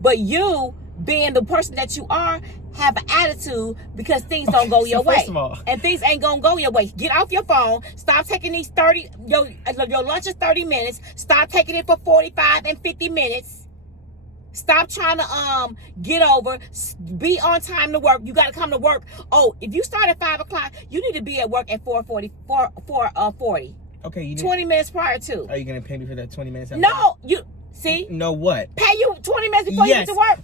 But you, being the person that you are, have an attitude because things don't go your way. And things ain't gonna go your way. Get off your phone. Stop taking these your lunch is 30 minutes. Stop taking it for 45 and 50 minutes. Stop trying to get over. Be on time to work. You gotta come to work. Oh, if you start at 5 o'clock, you need to be at work at 4:40. Okay, 20 minutes prior to. Are you gonna pay me for that 20 minutes? No, you see. No what? Pay you 20 minutes before you get to work.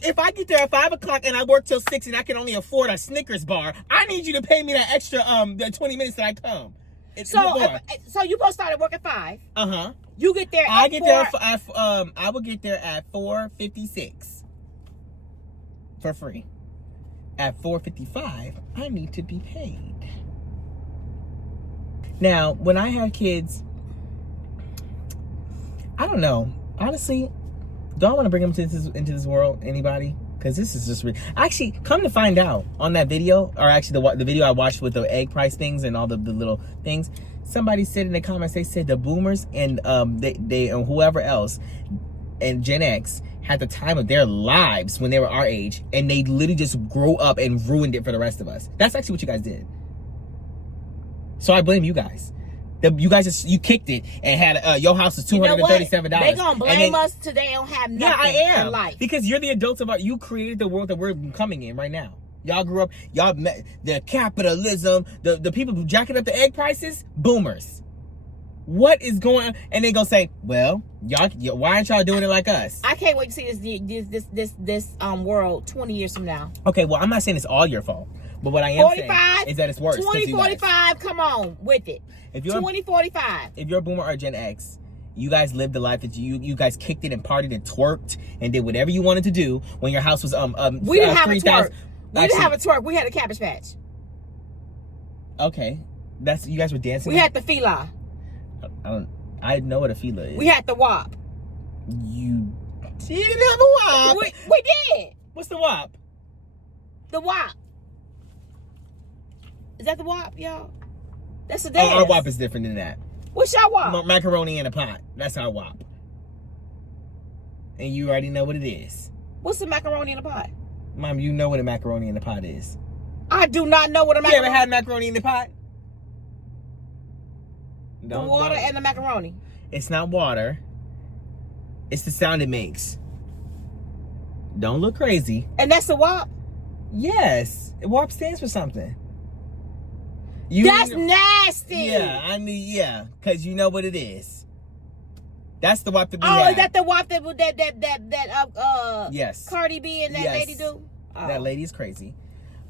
If I get there at 5 o'clock and I work till 6 and I can only afford a Snickers bar, I need you to pay me that extra the 20 minutes that I come. So you supposed to start at work at 5. You get there. I will get there at 4:56 for free. At 4:55, I need to be paid. Now, when I have kids, I don't know. Honestly, do I want to bring them into this world? Anybody? Because this is just actually, come to find out on that video, or actually the video I watched with the egg price things and all the little things. Somebody said in the comments, they said the boomers and they and whoever else and Gen X had the time of their lives when they were our age, and they literally just grew up and ruined it for the rest of us. That's actually what you guys did. So I blame you guys. You guys you kicked it and had your house is $237. They gonna blame us till they don't have nothing in life. Because you're the adults of you created the world that we're coming in right now. Y'all grew up, y'all met the capitalism, the people who jacking up the egg prices, boomers. What is going on? And they gonna say, well, y'all, why aren't y'all doing it like us? I can't wait to see this world 20 years from now. Okay, well, I'm not saying it's all your fault. But what I am saying is that it's worse. 2045, come on with it. If you're 2045. If you're a boomer or Gen X, you guys lived the life that you guys kicked it and partied and twerked and did whatever you wanted to do when your house was we didn't have a twerk. We didn't have a twerk. We had a Cabbage Patch. Okay, you guys were dancing. We had the Fila. I know what a Fila is. We had the WAP. You didn't have a WAP. We did. What's the WAP? The WAP. Is that the WAP, y'all? That's a dance. Oh, our WAP is different than that. What's your WAP? Macaroni in a pot. That's our WAP. And you already know what it is. What's the macaroni in a pot? Mom, you know what a macaroni in a pot is. I do not know what a macaroni. You ever had macaroni in the pot? The water and the macaroni. It's not water. It's the sound it makes. Don't look crazy. And that's the WAP? Yes. WAP stands for something. That's nasty. Yeah, because you know what it is. That's the WAP that we had. Oh, is that the WAP that yes. Cardi B and that lady do? Oh. That lady is crazy.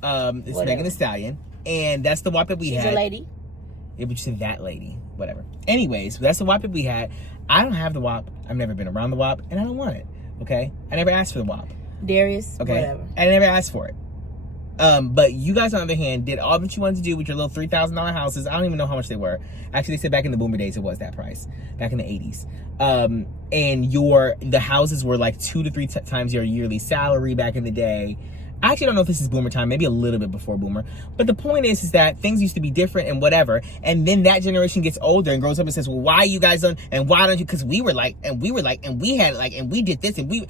It's Megan Thee Stallion. And that's the WAP that we had. She's a lady? Yeah, but you said that lady. Whatever. Anyways, that's the WAP that we had. I don't have the WAP. I've never been around the WAP, and I don't want it. Okay? I never asked for the WAP. Darius, okay? Whatever. I never asked for it. But you guys, on the other hand, did all that you wanted to do with your little $3,000 houses. I don't even know how much they were. Actually, they said back in the boomer days it was that price. Back in the 80s. And the houses were like 2 to 3 times your yearly salary back in the day. I actually don't know if this is boomer time, maybe a little bit before boomer. But the point is that things used to be different and whatever. And then that generation gets older and grows up and says, well, why you guys don't, and why don't you? Because we were like, and we had like, and we did this, and and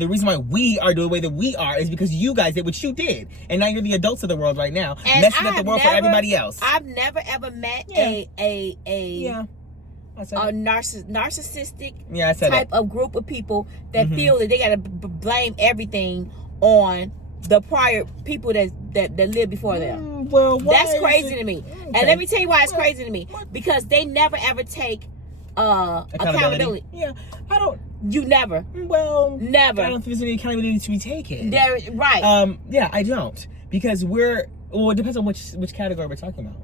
the reason why we are the way that we are is because you guys did what you did. And now you're the adults of the world right now, and messing up the world for everybody else. I've never ever met a narcissistic type of group of people that feel that they got to blame everything on the prior people that lived before them. Well, that's crazy to me. Okay. And let me tell you why it's crazy to me. Because they never ever take accountability. Yeah, I don't. You never. Well, never. I don't think there's any accountability to be taken. Right. Yeah, I don't. Because it depends on which category we're talking about.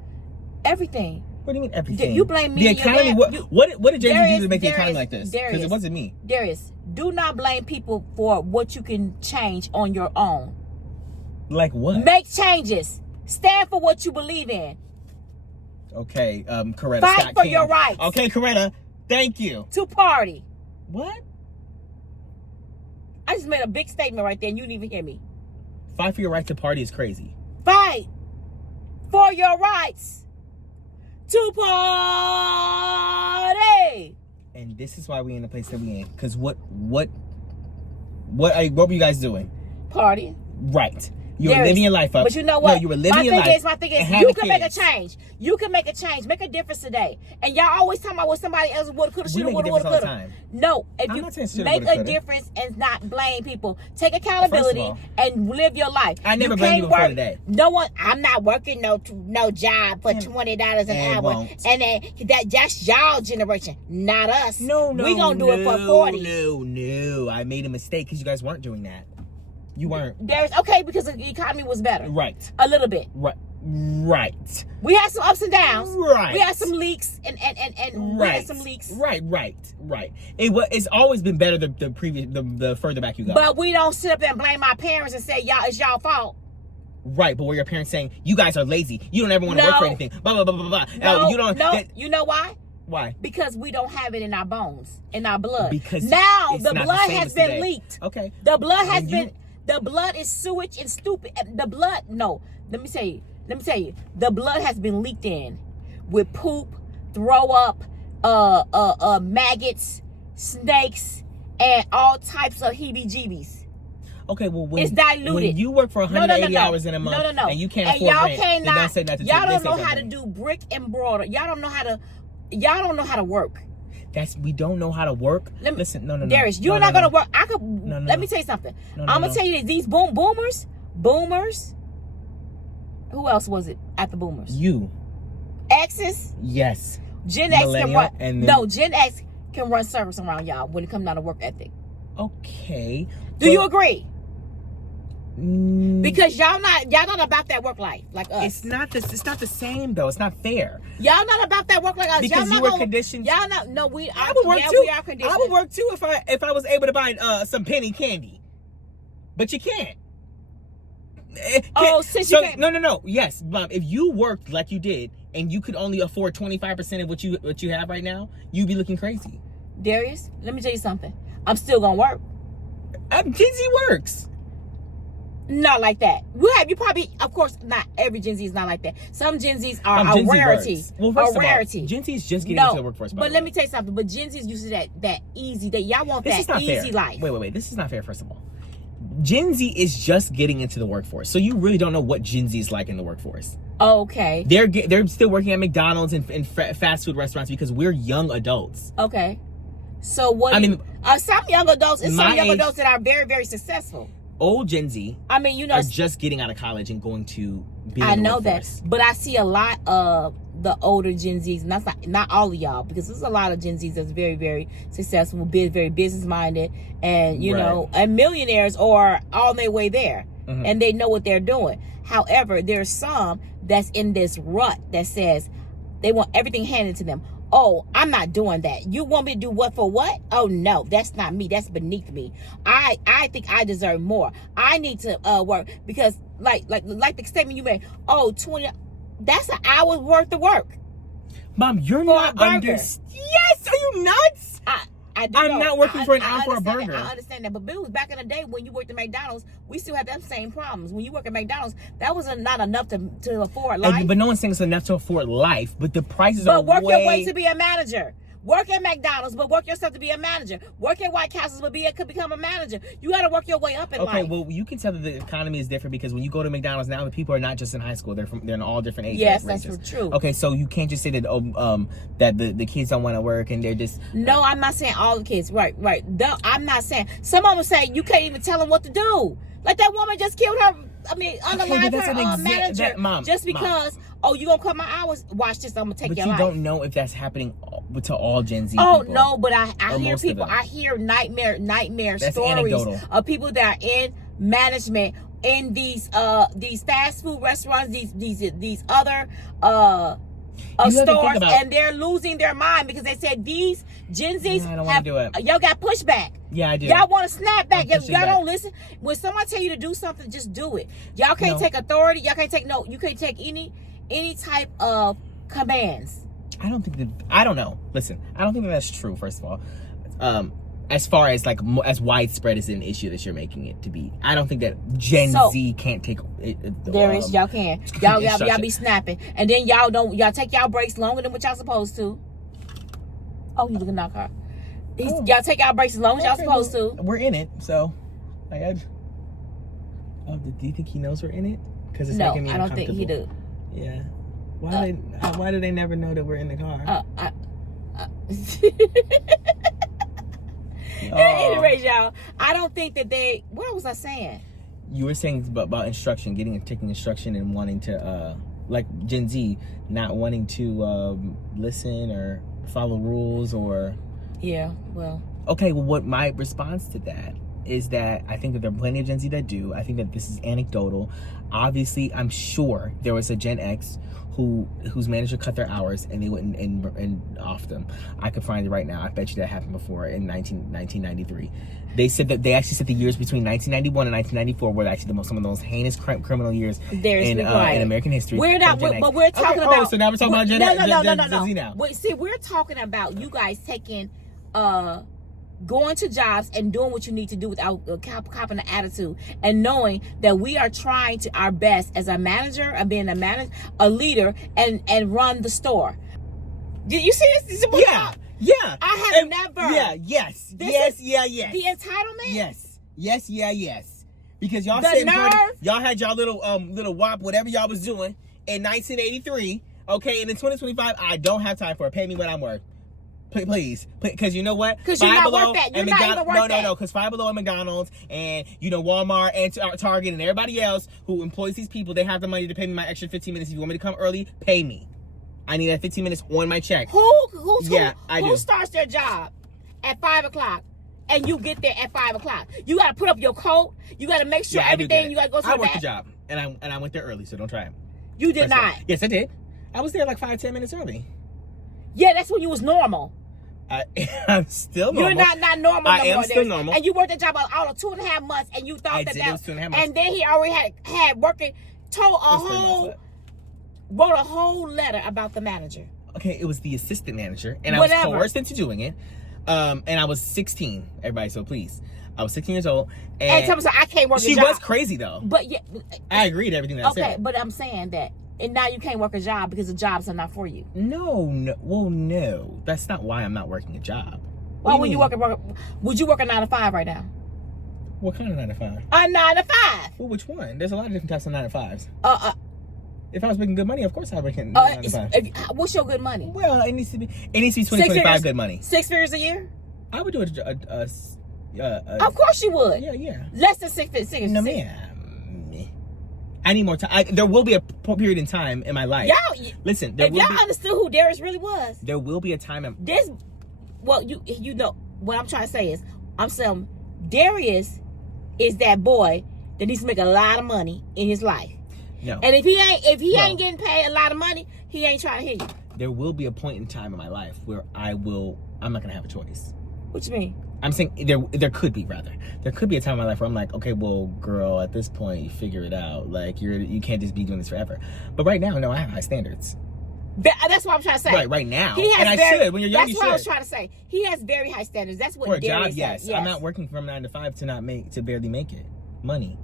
Everything. What do you mean everything? You blame me. The economy. What did Jay-Z do to make the economy like this? Because it wasn't me. Darius, do not blame people for what you can change on your own. Like what? Make changes. Stand for what you believe in. Okay, Coretta. Fight for your rights. Okay, Coretta. Thank you. To party. What? I just made a big statement right there and you didn't even hear me. Fight for your right to party is crazy. Fight for your rights to party. And this is why we in the place that we in. Because what What were you guys doing? Party. Right. You were living your life up. But you know what? No, you were living your life. My thing is, you can make a change. You can make a change. Make a difference today. And y'all always talking about what somebody else would, coulda, shoulda, woulda, coulda. No, if you make a difference and not blame people, take accountability and live your life. I never blamed you before today. No one. I'm not working no job for $20 an hour, and that's y'all generation, not us. No, we gonna do it for 40. No. I made a mistake because you guys weren't doing that. You weren't. There's okay because the economy was better. Right. A little bit. Right. We had some ups and downs. Right. We had some leaks and we had some leaks. Right. It's always been better the further back you go. But we don't sit up there and blame our parents and say it's y'all fault. Right, but were your parents saying you guys are lazy? You don't ever want to work for anything. Blah blah blah blah blah. No. You know why? Why? Because we don't have it in our bones, in our blood. Because now the blood has been leaked. Okay. The blood has been. The blood is sewage and stupid. The blood, no. Let me tell you. The blood has been leaked in with poop, throw up, maggots, snakes, and all types of heebie-jeebies. Okay, well, it's diluted. When you work for 180 hours in a month, and you can't afford rent, then don't say nothing. Y'all don't know how to do brick and mortar. Y'all don't know how to work. We don't know how to work. Listen, no. Darius, you're not gonna work. Let me tell you something. I'm gonna tell you these boomers. Who else was it at the boomers? You. X's. Yes. Gen X can run. Gen X can run circles around y'all when it comes down to work ethic. Okay. Do you agree? Because y'all not about that work life like us. It's not the same though. It's not fair. Y'all not about that work like us. Because you were conditioned. Y'all not. No, we are. I would work too. We are conditioned. I would work too if I was able to buy some penny candy, but you can't. Since you can't. No. Yes, Mom. If you worked like you did and you could only afford 25% of what you have right now, you'd be looking crazy. Darius, let me tell you something. I'm still gonna work. Gen Z works. Not like that. You probably, of course, not every Gen Z is not like that. Some Gen Zs are a rarity. Well, first of all, Gen Z is just getting into the workforce. But let me tell you something. But Gen Z is used to that easy. That y'all want that easy life. Wait. This is not fair. First of all, Gen Z is just getting into the workforce, so you really don't know what Gen Z is like in the workforce. Okay. They're still working at McDonald's and fast food restaurants because we're young adults. Okay. So what? I mean, some young adults and some young adults that are very, very successful. Old Gen Z, are just getting out of college and going to be. I know that, but I see a lot of the older Gen Zs, and that's not all of y'all, because there's a lot of Gen Zs that's very, very successful, very business minded, and and millionaires or on their way there, and they know what they're doing. However, there's some that's in this rut that says they want everything handed to them. Oh, I'm not doing that. You want me to do what for what? Oh no, that's not me. That's beneath me. I think I deserve more. I need to work because like the statement you made. Oh, 20. That's an hour's worth of work. Mom, you're not Yes, are you nuts? I'm not working for an hour for a burger. I understand that, but bills back in the day when you worked at McDonald's, we still had them same problems. When you work at McDonald's, that was not enough to afford life. But no one's saying it's enough to afford life. But the prices are work your way to be a manager. Work at McDonald's, but work yourself to be a manager. Work at White Castles, but could become a manager. You got to work your way up in life. Okay, well, you can tell that the economy is different because when you go to McDonald's now, the people are not just in high school; they're in all different ages. Yes, that's true. Okay, so you can't just say that that the kids don't want to work and they're just. No, I'm not saying all the kids. Right. I'm not saying some of them say you can't even tell them what to do. Like that woman just killed her. Unalive her manager just because. Mom. Oh, you gonna cut my hours? Watch this. I'm gonna take your life. But you don't know if that's happening to all Gen Z. Oh people, no, but I hear people. I hear nightmare that's stories anecdotal. Of people that are in management in these fast food restaurants, these other stores, and they're losing their mind because they said these Gen Zs y'all got pushback. Yeah, I do. Y'all want to snap back. Y'all don't listen. When someone tell you to do something, just do it. Y'all can't take authority. Y'all can't take you can't take any type of commands. I don't know. Listen, I don't think that's true, first of all. As far as as widespread as an issue that you're making it to be, I don't think that Gen Z can't take it. Y'all can. Y'all be snapping. And then y'all take y'all breaks longer than what y'all supposed to. Oh, you looking at our car. Y'all take y'all breaks as long as y'all supposed to. We're in it, so. Like, do you think he knows we're in it? Because it's No, making me I don't think he do. Yeah. Why do they never know that we're in the car? Anyways, y'all, I don't think that they. What was I saying? You were saying about instruction, taking instruction and wanting to, like Gen Z, not wanting to listen or follow rules or. Yeah. Well. Okay. Well, what my response to that is that I think that there are plenty of Gen Z that do. I think that this is anecdotal. Obviously, I'm sure there was a Gen X whose manager cut their hours and they went and off them. I could find it right now. I bet you that happened before in 1993. They said that they actually said the years between 1991 and 1994 were actually some of those heinous criminal years in American history. We're not, but we're talking about. So now we're talking about Gen Z now. See, we're talking about you guys taking, going to jobs and doing what you need to do without copping the attitude and knowing that we are trying to our best as a manager and being a leader and run the store. Did you see this? Yeah. I have never. Yeah. Yes. Yes. The entitlement. Yes. Because y'all the nerve. Y'all had y'all little WAP, whatever y'all was doing in 1983. Okay, and in 2025, I don't have time for it. Pay me what I'm worth. Please, because you know what? Because you're not worth that. You're not even worth that. No. Because Five Below and McDonald's and Walmart and Target and everybody else who employs these people, they have the money to pay me my extra 15 minutes. If you want me to come early, pay me. I need that 15 minutes on my check. Who do. starts their job at 5 o'clock and you get there at 5 o'clock? You got to put up your coat. You got to make sure everything. You got to go to the I worked the job and I went there early, so don't try it. You did not. Yes, I did. I was there like 5-10 minutes early. Yeah, that's when you was normal. I'm still normal. You're not normal no more. I am still normal. And you worked the job all of 2.5 months, and you thought that was 2.5 months. And then he already had working, wrote a whole letter about the manager. Okay, it was the assistant manager, and I was coerced into doing it. And I was 16. Everybody, so please. I was 16 years old. And tell me, so I can't work a job. She was crazy, though. But yeah. I agreed to everything that I said. Okay, but I'm saying that. And now you can't work a job because the jobs are not for you. No. Well, no. That's not why I'm not working a job. Why would you work would you work a 9 to 5 right now? What kind of 9 to 5? A 9 to 5. Well, which one? There's a lot of different types of 9 to 5s. If I was making good money, of course I'd work in 9 to 5. What's your good money? Well, it needs to be 20-25 good money. 6 figures a year? I would do of course you would. Yeah. Less than 6 figures. No, ma'am. I need more time. There will be a period in time in my life. Y'all, listen. If y'all understood who Darius really was, there will be a time. You know what I'm trying to say is, I'm saying Darius is that boy that needs to make a lot of money in his life. No. And if he ain't getting paid a lot of money, he ain't trying to hear you. There will be a point in time in my life where I'm not gonna have a choice. What you mean? I'm saying there could be a time in my life where I'm like, okay, well, girl, at this point, you figure it out. Like you can't just be doing this forever. But right now, no, I have high standards. That's what I'm trying to say. Right now. I should. When you're young, you should. That's what I was trying to say. He has very high standards. That's what for a Darius job, yes. Yes. I'm not working from 9 to 5 to barely make it. Money.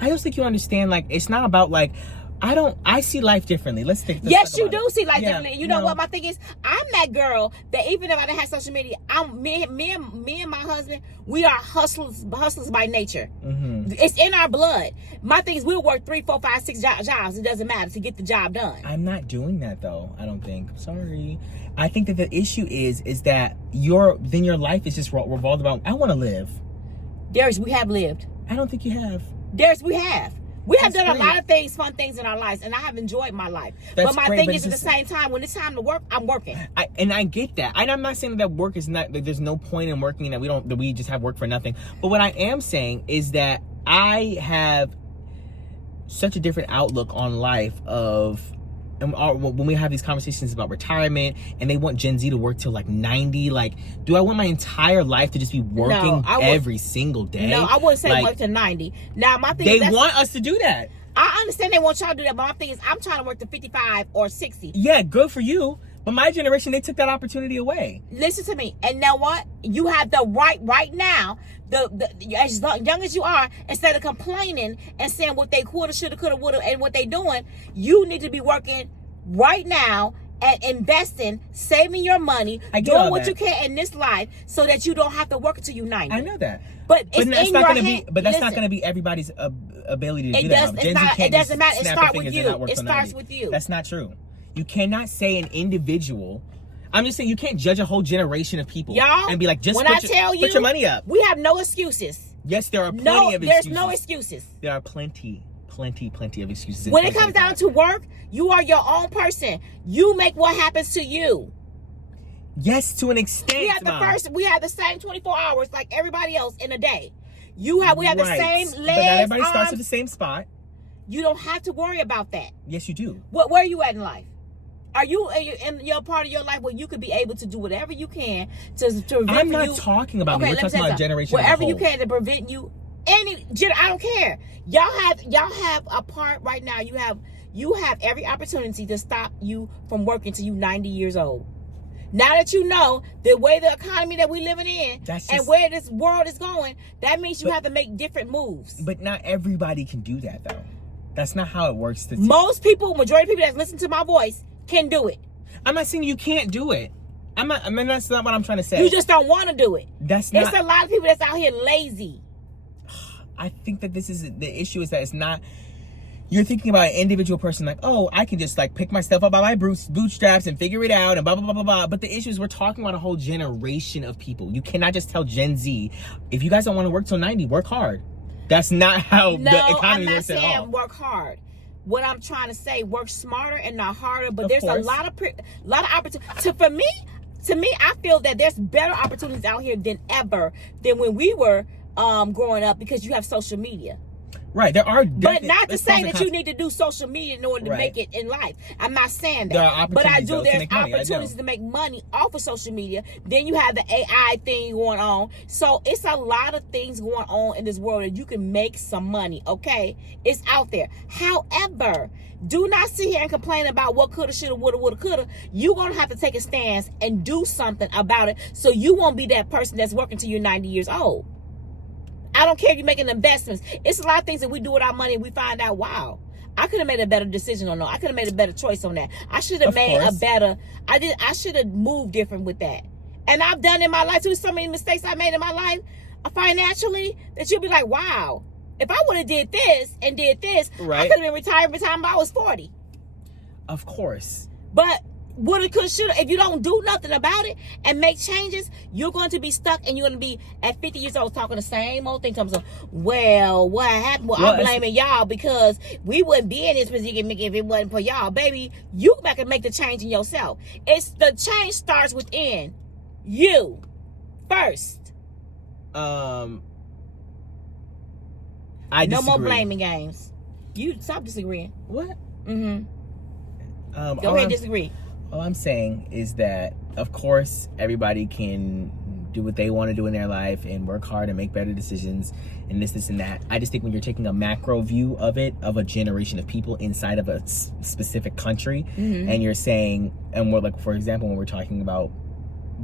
I don't think you understand, like, it's not about, like, I see life differently. Let's yes, you do see life differently. You know what my thing is? I'm that girl that even if I didn't have social media, me and my husband, we are hustlers by nature. Mm-hmm. It's in our blood. My thing is we'll work 3, 4, 5, 6 jobs. It doesn't matter to get the job done. I'm not doing that though. I don't think. I'm sorry. I think that the issue is that your life is just revolved about. I want to live. Darius, we have lived. I don't think you have. Darius, we have. We have done a lot of things, fun things in our lives, and I have enjoyed my life. But my thing is, at the same time, when it's time to work, I'm working. I get that. And I'm not saying that work is not, that there's no point in working, that we just have work for nothing. But what I am saying is that I have such a different outlook on life when we have these conversations about retirement and they want Gen Z to work till like 90, like, do I want my entire life to just be working every single day? No, I wouldn't say work to 90. Now, my thing they want us to do that. I understand they want y'all to do that, but my thing is I'm trying to work to 55 or 60. Yeah, good for you. But my generation, they took that opportunity away. Listen to me. And now what? You have the right now, as young as you are, instead of complaining and saying what they coulda, shoulda, coulda, woulda, and what they doing, you need to be working right now at investing, saving your money, doing what you can in this life so that you don't have to work until you're 90. I know that. But it's that's in not your going to be. But that's listen, not going to be everybody's ability to do does, that. It doesn't matter. It starts with you. It starts 90. with you. That's not true. You cannot say an individual. I'm just saying you can't judge a whole generation of people, y'all, and be like, just put your money up. We have no excuses. Yes, there are plenty of excuses. There's no excuses. There are plenty of excuses. When it comes down to work, you are your own person. You make what happens to you. Yes, to an extent. We have the same 24 hours like everybody else in a day. We have the same legs. But not everybody starts at the same spot. You don't have to worry about that. Yes, you do. Where are you at in life? Are you in your part of your life where you could be able to do whatever you can to prevent I'm not talking about me. We're talking about generation whatever you can to prevent you. I don't care. Y'all have a part right now. You have every opportunity to stop you from working till you 90 years old. Now that you know the way the economy that we living in and where this world is going, that means you have to make different moves. But not everybody can do that, though. That's not how it works. Most people, majority of people that listen to my voice can do it. I'm not saying you can't do it. That's not what I'm trying to say. You just don't want to do it. There's a lot of people that's out here lazy. I think that this is the issue is that it's not. You're thinking about an individual person like, oh, I can just like pick myself up by my bootstraps and figure it out and blah, blah, blah, blah, blah. But the issue is we're talking about a whole generation of people. You cannot just tell Gen Z, if you guys don't want to work till 90, work hard. That's not how the economy works at all. I'm not saying work hard. What I'm trying to say, work smarter and not harder. But there's a lot of opportunities. To me, I feel that there's better opportunities out here than ever than when we were growing up because you have social media. Right, there are, but not to say that you need to do social media in order to make it in life. I'm not saying that. There are opportunities, there's opportunities to make money off of social media. Then you have the AI thing going on. So it's a lot of things going on in this world that you can make some money. Okay, it's out there. However, do not sit here and complain about what coulda, shoulda, woulda, coulda. You're gonna have to take a stance and do something about it, so you won't be that person that's working till you're 90 years old. I don't care if you're making investments. It's a lot of things that we do with our money and we find out, wow, I could have made a better decision on that. I could have made a better choice on that. I should have I should have moved different with that. And I've done in my life too, so many mistakes I made in my life financially that you'll be like, wow, if I would have did this and did this, I could have been retired by the time I was 40. Of course. But woulda, coulda, shoulda. If you don't do nothing about it and make changes, you're going to be stuck and you're going to be at 50 years old talking the same old thing. Talking, well, what happened? Well, I'm blaming y'all because we wouldn't be in this position if it wasn't for y'all. Baby, you can make the change in yourself. The change starts within you first. I disagree. No more blaming games. You stop disagreeing. What? Mm-hmm. Go ahead and disagree. All I'm saying is that, of course, everybody can do what they want to do in their life and work hard and make better decisions and this and that. I just think when you're taking a macro view of it, of a generation of people inside of a specific country, and you're saying, and we're like, for example, when we're talking about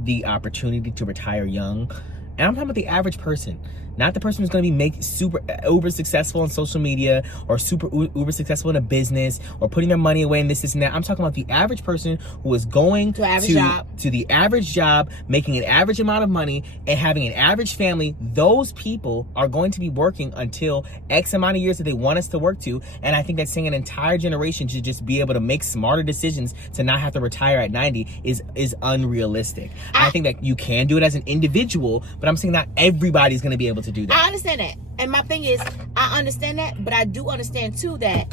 the opportunity to retire young, and I'm talking about the average person, not the person who's going to be super uber successful on social media or super uber successful in a business or putting their money away in this and that. I'm talking about the average person who is going to the average job, making an average amount of money and having an average family. Those people are going to be working until X amount of years that they want us to work to. And I think that saying an entire generation should just be able to make smarter decisions to not have to retire at 90 is unrealistic. I think that you can do it as an individual, but I'm saying not everybody's going to be able to do that. I understand that. And my thing is, I understand that, but I do understand too that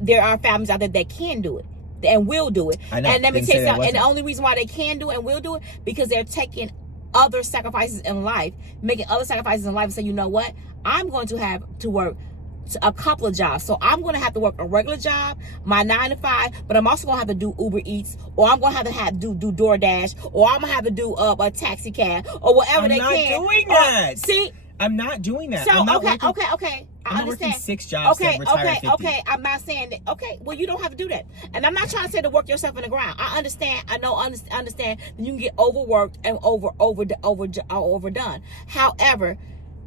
there are families out there that can do it and will do it. I know. And let me tell you something. And the only reason why they can do it and will do it because they're taking other sacrifices in life, making other sacrifices in life and say, you know what? I'm going to have to work a couple of jobs. So I'm going to have to work a regular job, my 9 to 5, but I'm also going to have to do Uber Eats, or I'm going to have to do DoorDash, or I'm going to have to do a taxi cab, or whatever they can. I'm not doing that. See? I'm not doing that. So, I'm not okay. I'm not working 6 jobs to retire at 50. Okay. I'm not saying that. Okay, well, you don't have to do that. And I'm not trying to say to work yourself in the ground. I understand. I understand that you can get overworked and overdone. However,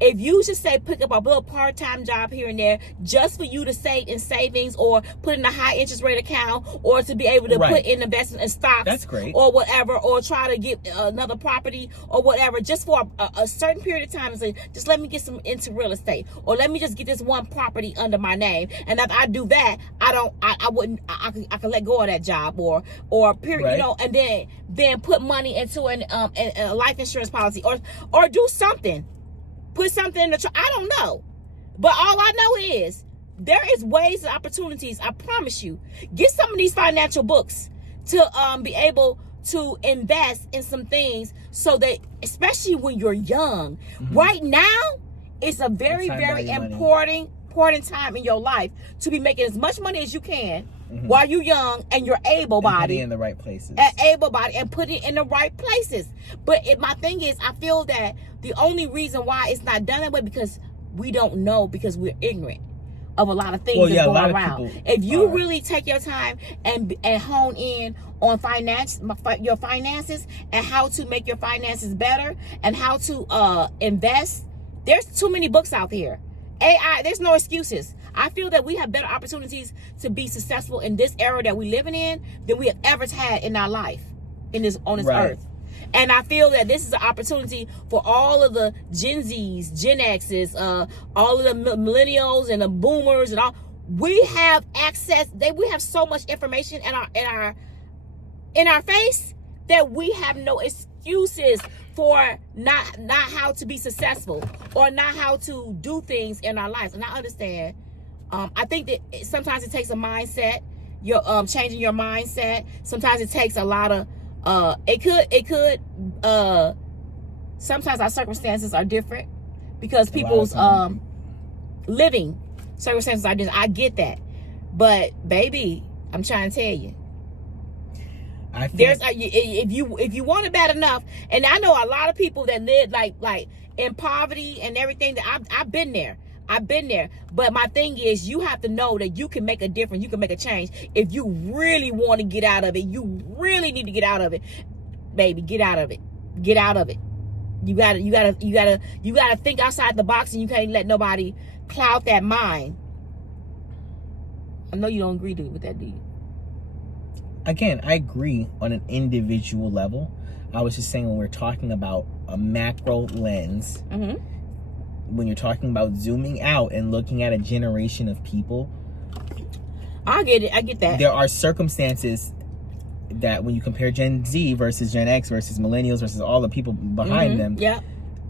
if you just say pick up a little part-time job here and there just for you to save in savings or put in a high interest rate account or to be able to put in investment in stocks, that's great, or whatever, or try to get another property or whatever, just for a certain period of time, and say, just let me get some into real estate, or let me just get this one property under my name, and if I do that, I could let go of that job or period, you know, and then put money into a life insurance policy or do something. Put something in the I don't know. But all I know is there is ways and opportunities, I promise you. Get some of these financial books to be able to invest in some things so that, especially when you're young, right now, it's a very, very important time in your life to be making as much money as you can while you're young and you're able-bodied. Put it in the right places. And able-bodied and put it in the right places. But my thing is, I feel that the only reason why it's not done that way because we don't know, because we're ignorant of a lot of things that go around. If you really take your time and hone in on your finances and how to make your finances better and how to invest, there's too many books out here. AI, there's no excuses. I feel that we have better opportunities to be successful in this era that we're living in than we have ever had in our life on this earth. And I feel that this is an opportunity for all of the Gen Zs, Gen Xs, all of the millennials and the boomers and all. We have access. We have so much information in our face that we have no excuses for not how to be successful or not how to do things in our lives. And I understand. I think that sometimes it takes a mindset. You're changing your mindset. Sometimes it takes a lot of. It could. Sometimes our circumstances are different because people's living circumstances are different. I get that, but baby, I'm trying to tell you. There's if you want it bad enough, and I know a lot of people that live like in poverty and everything. That I've been there. But my thing is, you have to know that you can make a difference. You can make a change. If you really want to get out of it, you really need to get out of it, baby. Get out of it. Get out of it. You gotta think outside the box, and you can't let nobody cloud that mind. I know you don't agree with that, do you? Again, I agree on an individual level. I was just saying, when we're talking about a macro lens, when you're talking about zooming out and looking at a generation of people, I get it. I get that. There are circumstances that when you compare Gen Z versus Gen X versus millennials versus all the people behind them,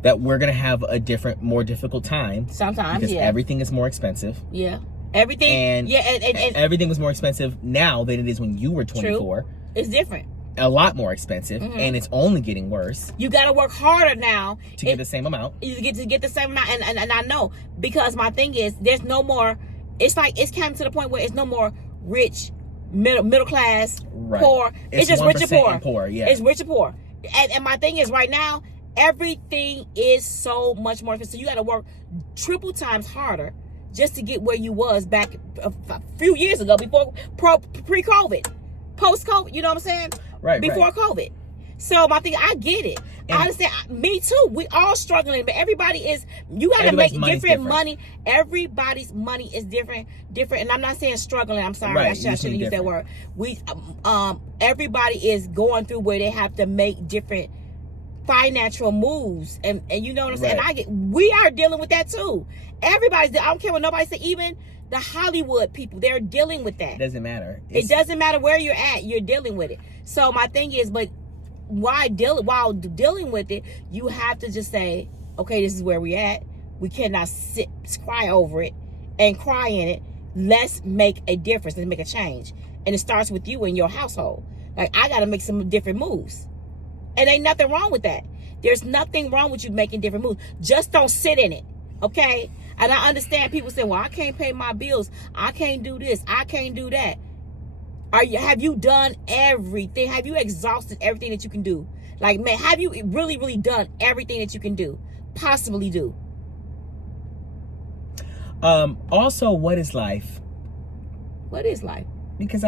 that we're going to have a more difficult time. Sometimes, because everything is more expensive. Yeah. Everything. And everything was more expensive now than it is when you were 24. True. It's different. A lot more expensive, and it's only getting worse. You got to work harder now to get the same amount. You get the same amount, and I know, because my thing is, there's no more. It's like it's coming to the point where it's no more rich, middle class, poor. It's just rich and poor. It's rich and poor. And my thing is, right now, everything is so much more expensive. So you got to work triple times harder just to get where you was back a few years ago, before pre-COVID, post-COVID. You know what I'm saying? Before COVID. So my thing, I get it. I understand. Me too. We all struggling, but everybody is. You got to make different money. Everybody's money is different. And I'm not saying struggling. I'm sorry. I shouldn't use that word. Everybody is going through where they have to make different financial moves, and you know what I'm saying. We are dealing with that too. Everybody's. I don't care what nobody say. Even the Hollywood people, they're dealing with that. It doesn't matter. It doesn't matter where you're at. You're dealing with it. So my thing is, but while dealing with it, you have to just say, okay, this is where we're at. We cannot cry over it and cry in it. Let's make a difference and make a change. And it starts with you and your household. Like, I got to make some different moves. And ain't nothing wrong with that. There's nothing wrong with you making different moves. Just don't sit in it. Okay? And I understand people say, well, I can't pay my bills. I can't do this. I can't do that. Have you done everything? Have you exhausted everything that you can do? Like, man, have you really, really done everything that you can do? Possibly do. Also, what is life? What is life? Because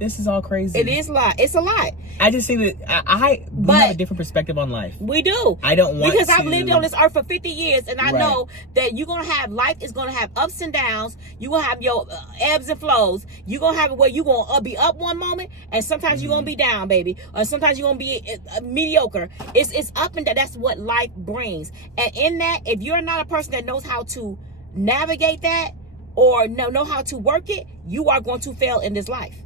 This is all crazy. It is a lot. It's a lot. I just think that we have a different perspective on life. We do. I don't want because I've lived on this earth for 50 years, and I know that you're gonna have life is gonna have ups and downs. You're gonna have your ebbs and flows. You're gonna have it where you're gonna be up one moment, and sometimes you're gonna be down, baby. Or sometimes you're gonna be mediocre. It's up and down. That's what life brings. And in that, if you're not a person that knows how to navigate that or know how to work it, you are going to fail in this life.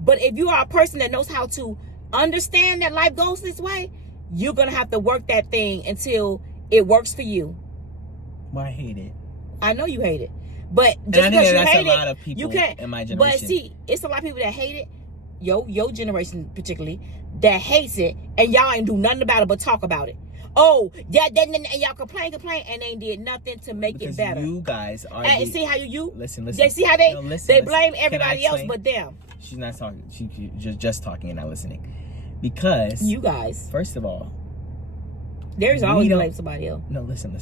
But if you are a person that knows how to understand that life goes this way, you're going to have to work that thing until it works for you. Well, I hate it. I know you hate it. But just because you hate it, a lot of people you can't. In my generation. But see, it's a lot of people that hate it, your generation particularly, that hates it, and y'all ain't do nothing about it but talk about it. Oh, yeah, then y'all complain, and they did nothing to make it better. You guys are. And see how you listen. They see how they blame everybody else but them. She's not talking. She's just talking and not listening. Because you guys, first of all, there's always blame somebody else. No, listen.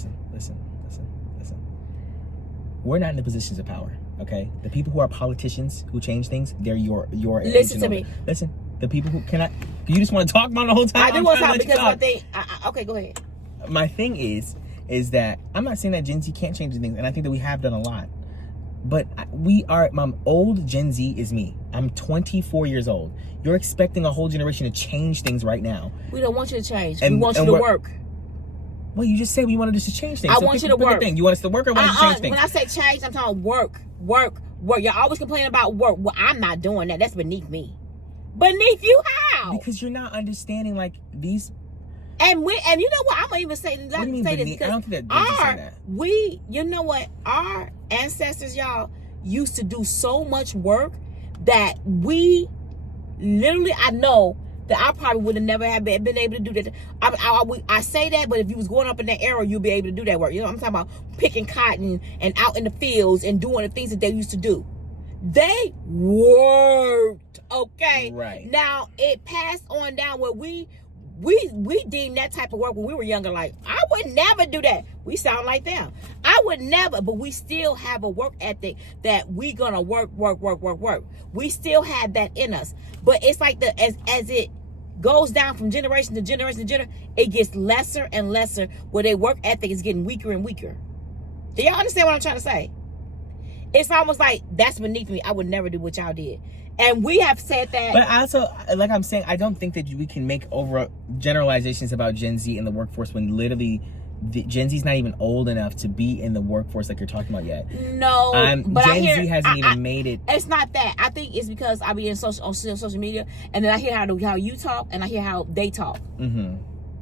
We're not in the positions of power. Okay, the people who are politicians who change things, they're your. Listen to me. Listen. The people who cannot. You just want to talk about the whole time. I do want to talk because my thing. Okay, go ahead. My thing is that I'm not saying that Gen Z can't change things, and I think that we have done a lot. But my old Gen Z is me. I'm 24 years old. You're expecting a whole generation to change things right now. We don't want you to change. We want you to work. Well, you just said we wanted us to change things. I want you to work. You want us to work or want us to change things? When I say change, I'm talking work. You're always complaining about work. Well, I'm not doing that. That's beneath me. Beneath you how? Because you're not understanding like these. And you know what? I'm gonna even say this. What do you mean beneath? I don't think that. You know what? Our ancestors, y'all, used to do so much work that we literally, I know that I probably would have never have been able to do that. I say that, but if you was going up in that era, you'll be able to do that work. You know what I'm talking about? Picking cotton and out in the fields and doing the things that they used to do. They worked, okay? Right. Now, it passed on down where we deemed that type of work when we were younger. Like, I would never do that. We sound like them. I would never, but we still have a work ethic that we gonna work. We still have that in us. But it's like as it goes down from generation to generation, it gets lesser and lesser where their work ethic is getting weaker and weaker. Do y'all understand what I'm trying to say? It's almost like that's beneath me. I would never do what y'all did. And we have said that. But also, like I'm saying, I don't think that we can make over generalizations about Gen Z in the workforce when literally Gen Z's not even old enough to be in the workforce like you're talking about yet. No, but Gen Z hasn't even made it. It's not that. I think it's because I be on social media, and then I hear how you talk, and I hear how they talk. Mm-hmm.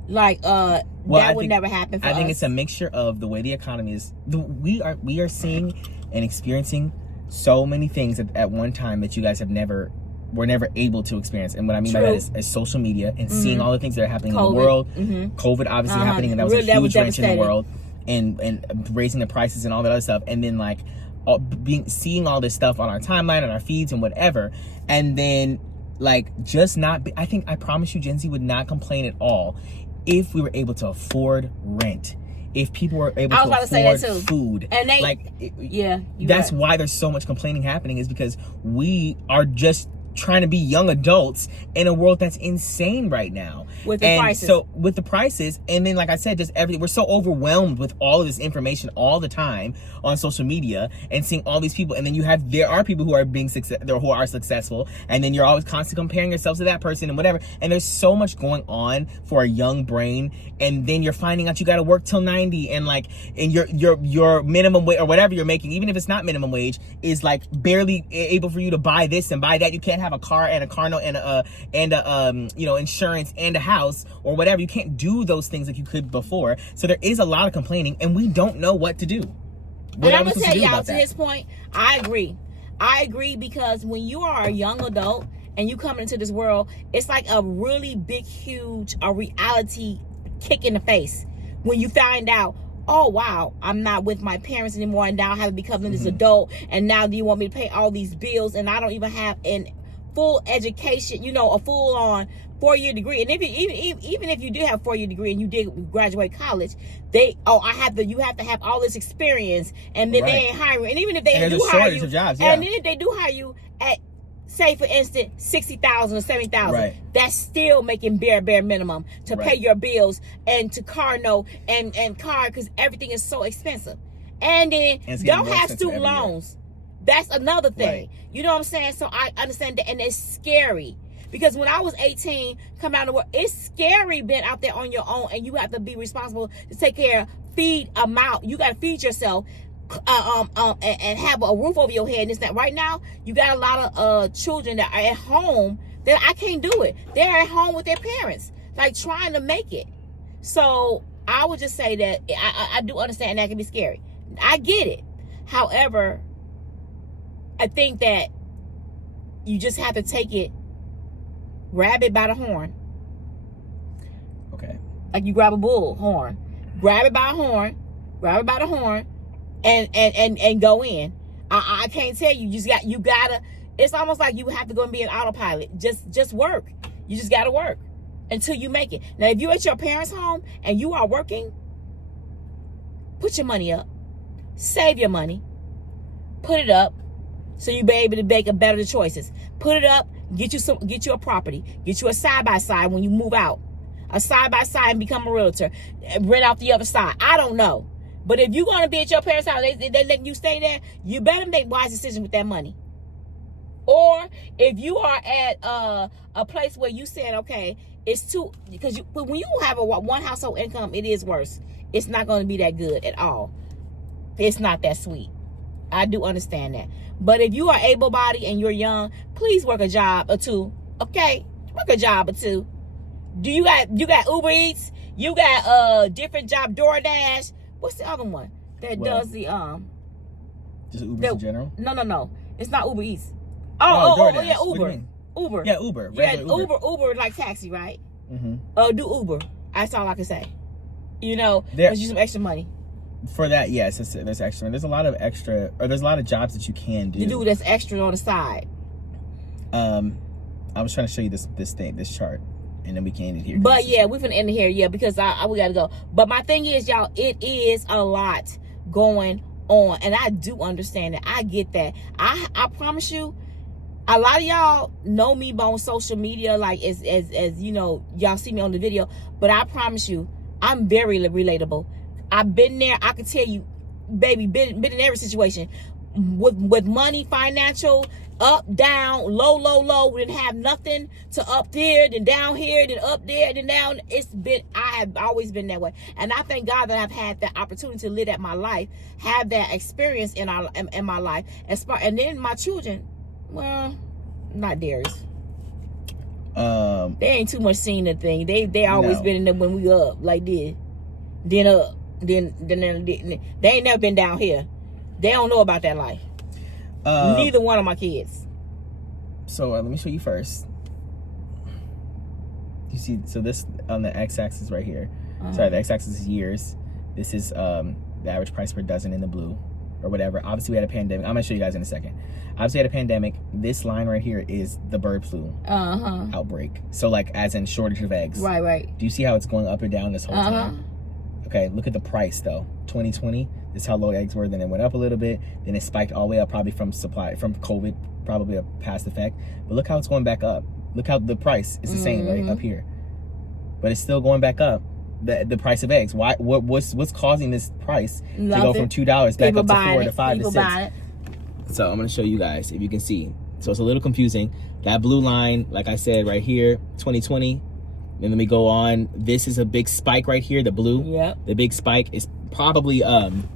Like that would never happen for us. I think it's a mixture of the way the economy is. We are seeing and experiencing so many things at one time that you guys were never able to experience. And what I mean by that is social media and seeing all the things that are happening in the world. COVID obviously happening, and that was a huge wrench in the world, and raising the prices and all that other stuff. And then like seeing all this stuff on our timeline, on our feeds and whatever. And then like just not be, I promise you Gen Z would not complain at all if we were able to afford rent. If people were able to afford food, and that's why there's so much complaining happening, is because we are just trying to be young adults in a world that's insane right now with the prices. So with the prices, and then like I said, just everything, we're so overwhelmed with all of this information all the time on social media and seeing all these people, and then there are people who are who are successful, and then you're always constantly comparing yourselves to that person and whatever, and there's so much going on for a young brain, and then you're finding out you got to work till 90, and your minimum wage or whatever you're making, even if it's not minimum wage, is like barely able for you to buy this and buy that. You can't have a car and a car note and insurance and a house or whatever. You can't do those things like you could before. So there is a lot of complaining, and we don't know what to do. And I'm gonna tell y'all, to his point, I agree because when you are a young adult and you come into this world, it's like a really big, huge reality kick in the face when you find out, oh wow, I'm not with my parents anymore, and now I have become this adult, and now do you want me to pay all these bills, and I don't even have an full education, a full on 4-year degree. And even if you do have a 4-year degree and you did graduate college, you have to have all this experience, and then they ain't hiring. And even if they do hire you, and then if they do hire you at say for instance, 60,000 or 70,000. Right. That's still making bare minimum to pay your bills and to car note and car, because everything is so expensive. And then don't have student loans. That's another thing. Right. You know what I'm saying? So I understand that, and it's scary. Because when I was 18, come out of work, it's scary being out there on your own, and you have to be responsible to take care, feed a mouth. You got to feed yourself, and have a roof over your head. And it's that right now, you got a lot of children that are at home that I can't do it. They're at home with their parents, like trying to make it. So I would just say that I do understand that can be scary. I get it. However, I think that you just have to take it, grab it by the horn. Okay. Like you grab a bull horn. Grab it by a horn, grab it by the horn, and go in. I can't tell you. You gotta. It's almost like you have to go and be an autopilot. Just work. You just gotta work until you make it. Now, if you're at your parents' home and you are working, put your money up. Save your money. Put it up so you'll be able to make a better choices. Put it up. Get you a property. Get you a side-by-side when you move out. A side-by-side and become a realtor. Rent out the other side. I don't know. But if you're going to be at your parents' house, they letting you stay there, you better make wise decisions with that money. Or if you are at a place where you said, okay, it's too, because when you have a one household income, it is worse. It's not going to be that good at all. It's not that sweet. I do understand that. But if you are able-bodied and you're young, please work a job or two. Okay? Work a job or two. Do you got Uber Eats? You got different job, DoorDash. What's the other one that does the just Uber in general? No. It's not Uber Eats. Oh, yeah, Uber. Uber. Yeah, Uber. Yeah, Uber like taxi, right? Mm-hmm. Do Uber. That's all I can say. You know, there's some extra money. For that, yes, there's extra. There's a lot of extra, or there's a lot of jobs that you can do. You do that's extra on the side. I was trying to show you this chart, and then we can end it here. But yeah, we're gonna end it here, yeah, because we gotta go. But my thing is, y'all, it is a lot going on, and I do understand it. I get that. I promise you, a lot of y'all know me on social media, like as you know, y'all see me on the video. But I promise you, I'm very relatable. I've been there. I can tell you, baby, been in every situation with money, financial, up, down, low. We didn't have nothing to up there, then down here, then up there, then down. I have always been that way, and I thank God that I've had that opportunity to live at my life, have that experience in my life, and then my children, well, not theirs. They ain't too much seen the thing. They always been in there when we up like this, then up. Then they ain't never been down here. They don't know about that life. Neither one of my kids. So let me show you first. You see, so this on the x-axis right here. Sorry, the x-axis is years. This is the average price per dozen in the blue, or whatever. Obviously, we had a pandemic. I'm gonna show you guys in a second. Obviously, we had a pandemic. This line right here is the bird flu outbreak. So, like, as in shortage of eggs. Right. Do you see how it's going up or down this whole time? Okay, look at the price though. 2020, this is how low eggs were. Then it went up a little bit. Then it spiked all the way up, probably from COVID, probably a past effect. But look how it's going back up. Look how the price is the same, right up here. But it's still going back up. The price of eggs. Why? What's causing this price to go from $2 back up to $4 to $5 to $6? So I'm gonna show you guys if you can see. So it's a little confusing. That blue line, like I said, right here, 2020. Then let me go on. This is a big spike right here, the blue. Yep. The big spike is probably, I'm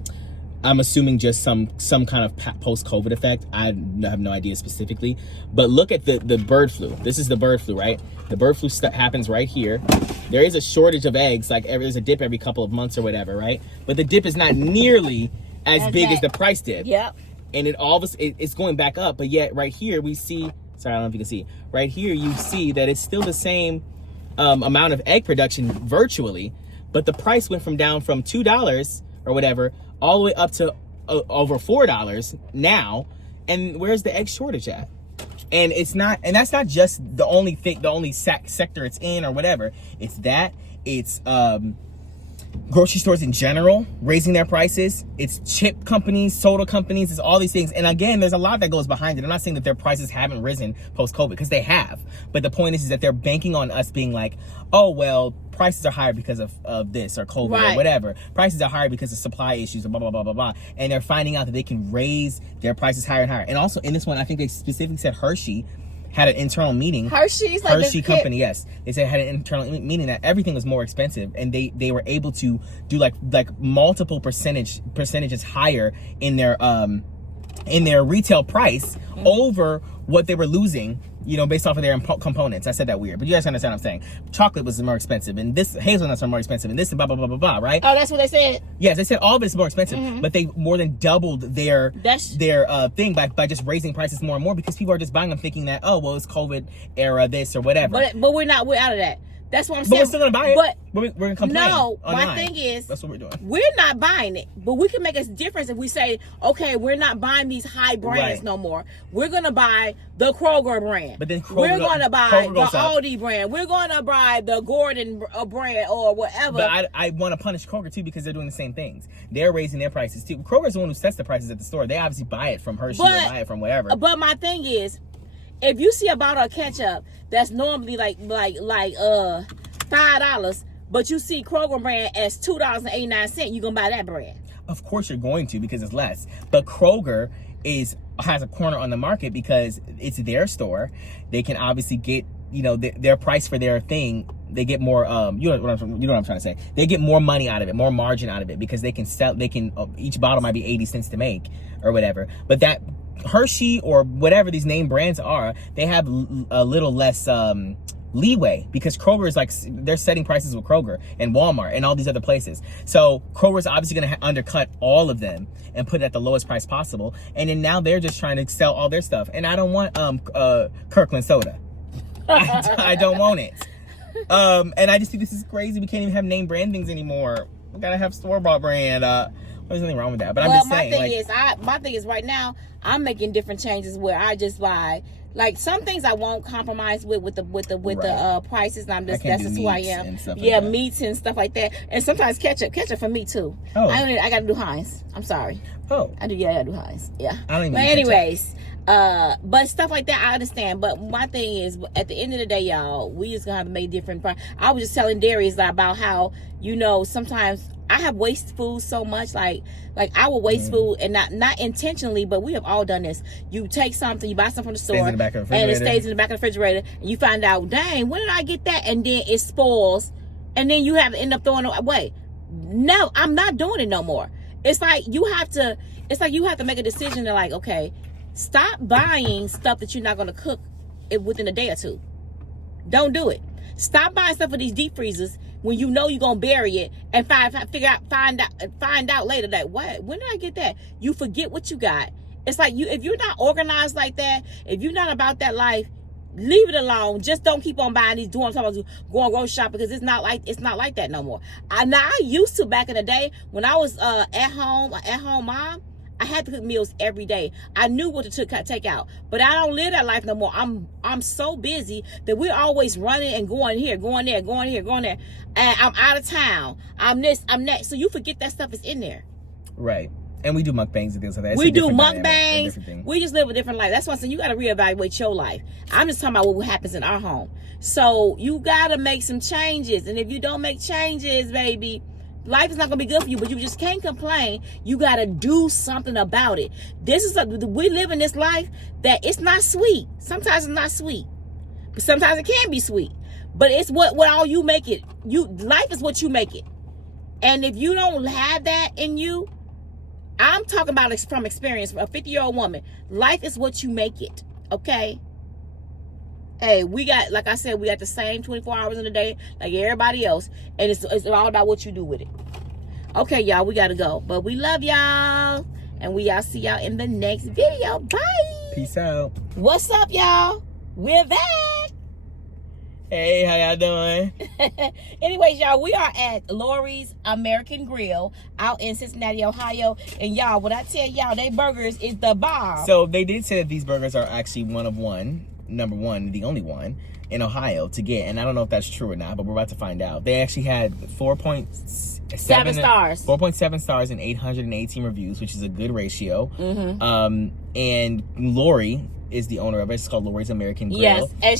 assuming just some kind of post-COVID effect. I have no idea specifically. But look at the bird flu. This is the bird flu, right? The bird flu happens right here. There is a shortage of eggs, like there's a dip every couple of months or whatever, right? But the dip is not nearly as big as the price dip. Yep. And it's going back up, but yet right here we see, sorry, I don't know if you can see. Right here you see that it's still the same amount of egg production virtually, but the price went down from $2 or whatever all the way up to over $4 now. And where's the egg shortage at? And that's not just the only sector it's in or whatever. It's grocery stores in general raising their prices. It's chip companies, soda companies, it's all these things. And again, there's a lot that goes behind it. I'm not saying that their prices haven't risen post-COVID, because they have. But the point is that they're banking on us being like, oh, well, prices are higher because of this or COVID or whatever. Prices are higher because of supply issues or blah, blah, blah, blah, blah. And they're finding out that they can raise their prices higher and higher. And also in this one, I think they specifically said Hershey had an internal meeting. Hershey company, yes. They said had an internal meeting that everything was more expensive, and they were able to do like multiple percentages higher in their retail price over what they were losing, you know, based off of their components. I said that weird, but you guys understand what I'm saying. Chocolate was more expensive, and this hazelnuts are more expensive, and this and blah blah blah blah blah, right? Oh, that's what they said. Yes, they said all of it's more expensive, but they more than doubled their thing by just raising prices more and more, because people are just buying them thinking that, oh, well, it's COVID era, this or whatever. But we're out of that. That's what I'm saying. But we're still gonna buy it. But we're gonna complain. No, online. my thing is, that's what we're doing. We're not buying it, but we can make a difference if we say, okay, we're not buying these high brands no more. We're gonna buy the Kroger brand. But then we're gonna buy the Aldi brand. We're gonna buy the Gordon brand or whatever. But I want to punish Kroger too, because they're doing the same things. They're raising their prices too. Kroger's the one who sets the prices at the store. They obviously buy it from Hershey or buy it from wherever. But my thing is, if you see a bottle of ketchup that's normally like $5, but you see Kroger brand as $2.89, you gonna buy that brand. Of course you're going to, because it's less. But Kroger has a corner on the market because it's their store. They can obviously get, you know, their price for their thing. They get more you know what I'm trying to say. They get more money out of it, more margin out of it, because they can sell. Each bottle might be 80 cents to make or whatever. But that Hershey or whatever these name brands are, they have a little less leeway, because Kroger is like, they're setting prices with Kroger and Walmart and all these other places. So Kroger's obviously going to undercut all of them and put it at the lowest price possible. And then now they're just trying to sell all their stuff. And I don't want Kirkland soda. I don't want it. And I just think this is crazy. We can't even have name brand things anymore. We gotta have store-bought brand. There's nothing wrong with that. But I'm just saying. My thing is right now I'm making different changes where I just buy. Like some things I won't compromise with the prices. And that's just who I am. Yeah, like meats and stuff like that. And sometimes ketchup for me too. Oh. I gotta do Heinz. I'm sorry. Oh. I gotta do Heinz. Yeah. I don't even. But anyways, but stuff like that I understand. But my thing is, at the end of the day, y'all, we just gonna have to make different. I was just telling Darius about how, you know, sometimes I have waste food so much, like I will waste food, and not intentionally, but we have all done this. You take something, you buy something from the store, and it stays in the back of the refrigerator, and you find out, dang, when did I get that? And then it spoils, and then you have to end up throwing it away. No, I'm not doing it no more. It's like you have to make a decision to, like, okay, stop buying stuff that you're not going to cook it within a day or two. Don't do it. Stop buying stuff for these deep freezers when you know you're gonna bury it, and find out later that, what? When did I get that? You forget what you got. It's like if you're not organized like that, if you're not about that life, leave it alone. Just don't keep on buying these. Going grocery shopping, because it's not like that no more. I used to back in the day when I was at home mom. I had to cook meals every day. I knew what to take out, but I don't live that life no more. I'm so busy that we're always running and going here, going there, going here, going there, and I'm out of town. I'm this, I'm that. So you forget that stuff is in there. Right. And we do mukbangs and things like that. We do mukbangs. We just live a different life. That's why I'm saying you got to reevaluate your life. I'm just talking about what happens in our home. So you got to make some changes, and if you don't make changes, baby, life is not gonna be good for you. But you just can't complain. You gotta do something about it. We live in this life that it's not sweet. Sometimes it's not sweet, but sometimes it can be sweet. But it's what all you make it. Life is what you make it. And if you don't have that in you, I'm talking about from experience. A 50-year-old woman, life is what you make it. Okay. Hey, like I said, we got the same 24 hours in a day like everybody else. And it's all about what you do with it. Okay, y'all, we got to go. But we love y'all. And we see y'all in the next video. Bye. Peace out. What's up, y'all? We're back. Hey, how y'all doing? Anyways, y'all, we are at Lori's American Grill out in Cincinnati, Ohio. And y'all, what I tell y'all, they burgers is the bomb. So they did say that these burgers are actually one of one. number one, the only one in Ohio to get, and I don't know if that's true or not, but we're about to find out. They actually had 4.7 stars. 4.7 stars and 818 reviews, which is a good ratio. Mm-hmm. And Lori is the owner of it. It's called Lori's American Grill. Yes, and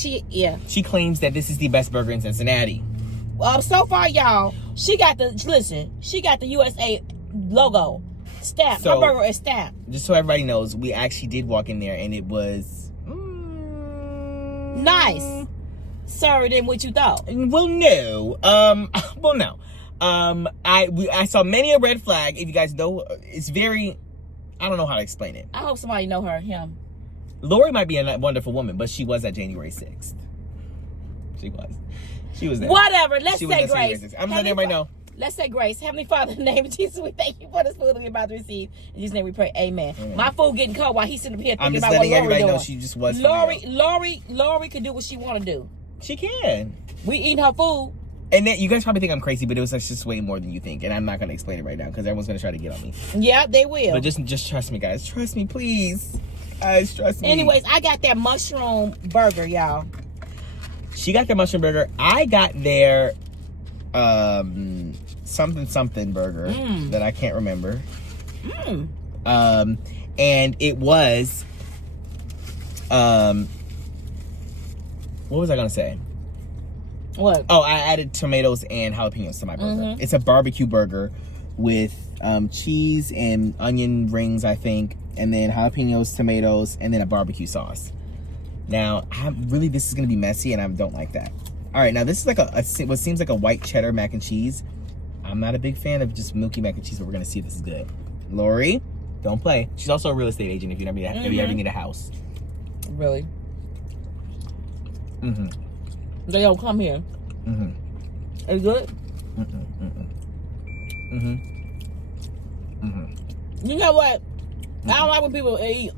she claims that this is the best burger in Cincinnati. Well, so far, y'all, she got the USA logo stamped. So, her burger is stamped. Just so everybody knows, we actually did walk in there, and it was nice. Sir, than what you thought. Well, no. I saw many a red flag. If you guys know, it's very, I don't know how to explain it. I hope somebody know him. Lori might be a wonderful woman, but she was at January 6th. She was there. Whatever. Let's say grace. I'm letting everybody know. Let's say grace. Heavenly Father, in the name of Jesus, we thank you for this food we're about to receive. In Jesus' name we pray, amen. My food getting cold while he's sitting up here thinking about what Lori doing. I'm just letting everybody know she just was. Lori can do what she want to do. She can. We eating her food. And then you guys probably think I'm crazy, but it was like just way more than you think. And I'm not going to explain it right now because everyone's going to try to get on me. Yeah, they will. But just trust me, guys. Trust me, please. Guys, trust me. Anyways, I got that mushroom burger, y'all. She got the mushroom burger. I got their something burger that I can't remember. And it was what was I gonna say? What? Oh, I added tomatoes and jalapenos to my burger. It's a barbecue burger with cheese and onion rings, I think, and then jalapenos, tomatoes, and then a barbecue sauce. Now, this is gonna be messy, and I don't like that. All right, now this is like what seems like a white cheddar mac and cheese. I'm not a big fan of just milky mac and cheese, but we're gonna see if this is good. Lori, don't play. She's also a real estate agent. If you ever need a house. Really? They don't come here. It's good. You know what? I don't like when people eat.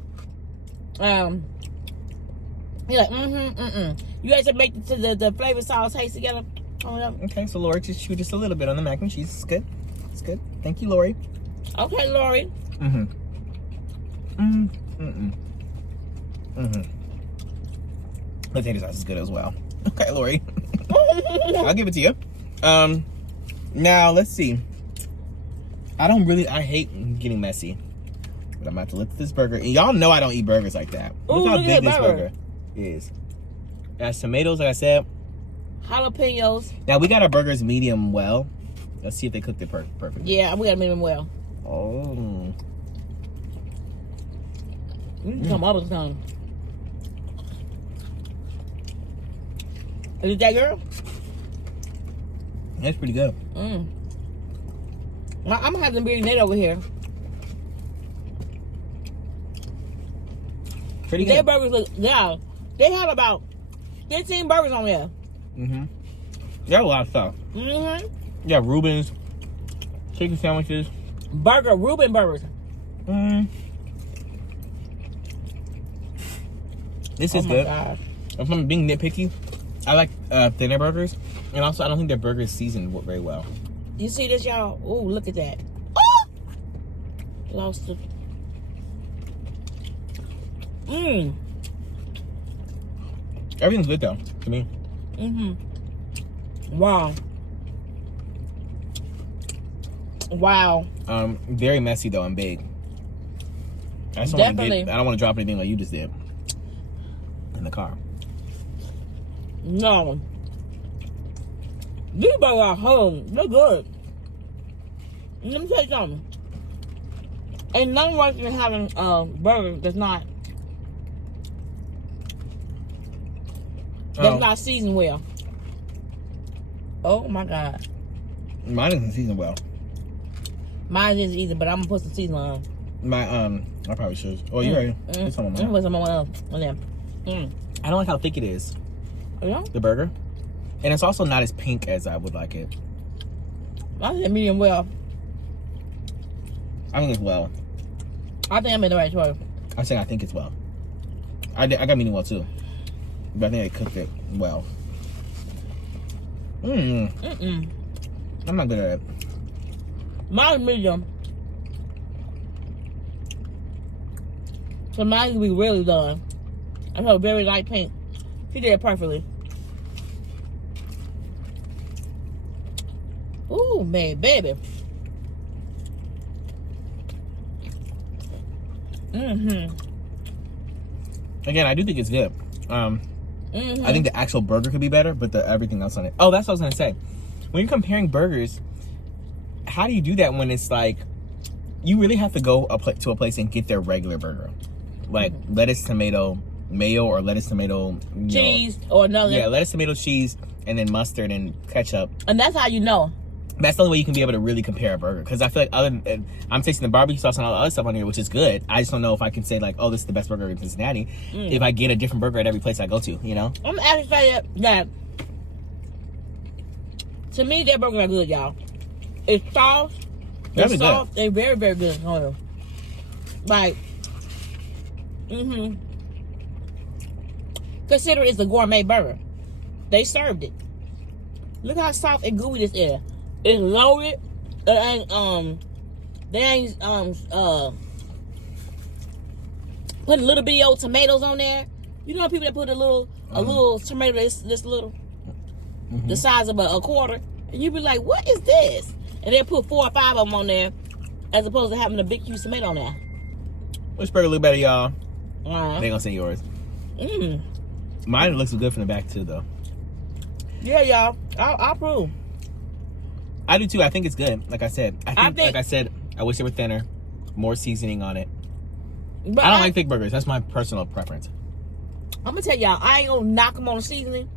You're like, You guys make the flavor sauce taste together. Okay, so Lori just chewed just a little bit on the mac and cheese. It's good. It's good. Thank you, Lori. Okay, Lori. Potato sauce is good as well. Okay, Lori. I'll give it to you. Now let's see. I hate getting messy. But I'm about to lift this burger. And y'all know I don't eat burgers like that. Look how big this burger is. It has tomatoes, like I said. Jalapenos. Now we got our burgers medium well. Let's see if they cooked it perfectly. Yeah, we got medium well. Oh. Come up with some. Is it that girl? That's pretty good. I'm gonna have them bearded over here. Pretty good. Their burgers look, they have about 15 burgers on there. They have a lot of stuff. Yeah, Reuben's, chicken sandwiches. Reuben burgers. This is good. Gosh. If I'm being nitpicky, I like thinner burgers. And also, I don't think their burger is seasoned very well. You see this, y'all? Oh, look at that. Oh! Lost it. Everything's good, though, to me. Wow. Very messy, though, and big. I don't want to drop anything like you just did in the car. No. These burgers are home. They're good. Let me tell you something. Ain't nothing worse than having a burger that's not seasoned well. Oh my God. Mine isn't seasoned well. Mine isn't either, but I'm gonna put some seasoning on. I probably should. Oh, you're right. Put some on there. Put some on there. I don't like how thick it is. Yeah? The burger. And it's also not as pink as I would like it. I think medium well. I think it's well. I think I made the right choice. I think it's well. I got medium well too. But I think they cooked it well. I'm not good at it. Mine's medium. So mine will be really done. I feel very light pink. She did it perfectly. Ooh, man, baby. Again, I do think it's good. I think the actual burger could be better, but the everything else on it. Oh, that's what I was gonna say. When you're comparing burgers, how do you do that when it's like you really have to go to a place and get their regular burger, like lettuce, tomato, mayo, or lettuce, tomato, cheese, or another. Yeah, lettuce, tomato, cheese, and then mustard and ketchup. And that's how you know. That's the only way you can be able to really compare a burger. Because I feel like I'm tasting the barbecue sauce and all the other stuff on here, which is good. I just don't know if I can say like, oh, this is the best burger in Cincinnati. If I get a different burger at every place I go to, you know? I'm actually saying that to me, their burgers are good, y'all. It's soft. It's soft. They're very, very good. Hold on. Like, consider it's a gourmet burger. They served it. Look how soft and gooey this is. It's loaded. They ain't putting little bitty old tomatoes on there. You know people that put a little tomato this little, the size of a quarter, and you be like, what is this? And they put 4 or 5 of them on there, as opposed to having a big huge tomato on there. Which burger look better, y'all? They gonna say yours. Mine looks good from the back too, though. Yeah, y'all. I'll approve. I do too. I think it's good. Like I said, I wish they were thinner, more seasoning on it. But I don't like thick burgers. That's my personal preference. I'm gonna tell y'all, I ain't gonna knock them on the seasoning,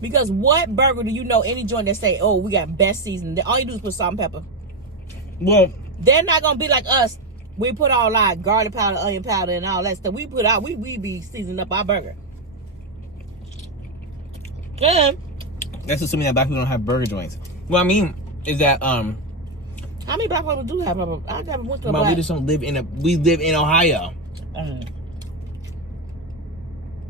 because what burger do you know any joint that say, "Oh, we got best seasoning"? All you do is put salt and pepper. Well, they're not gonna be like us. We put all our garlic powder, onion powder, and all that stuff. We be seasoning up our burger. And that's assuming that black people don't have burger joints. What I mean is that how many black people do have burger? I never went to a black. We just don't live we live in Ohio. And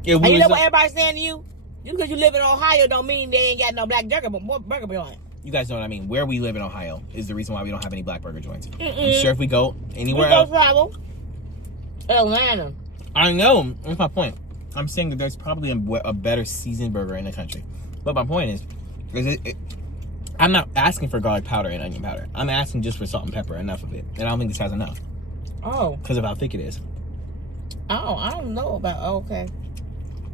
you know what everybody's saying to you? Just because you live in Ohio don't mean they ain't got no black burger joint. You guys know what I mean. Where we live in Ohio is the reason why we don't have any black burger joints. I'm sure if we go anywhere else, travel. Atlanta. I know. That's my point. I'm saying that there's probably a better seasoned burger in the country. But my point is I'm not asking for garlic powder and onion powder. I'm asking just for salt and pepper, enough of it. And I don't think this has enough. Oh. Because of how thick it is. Oh, I don't know about, okay.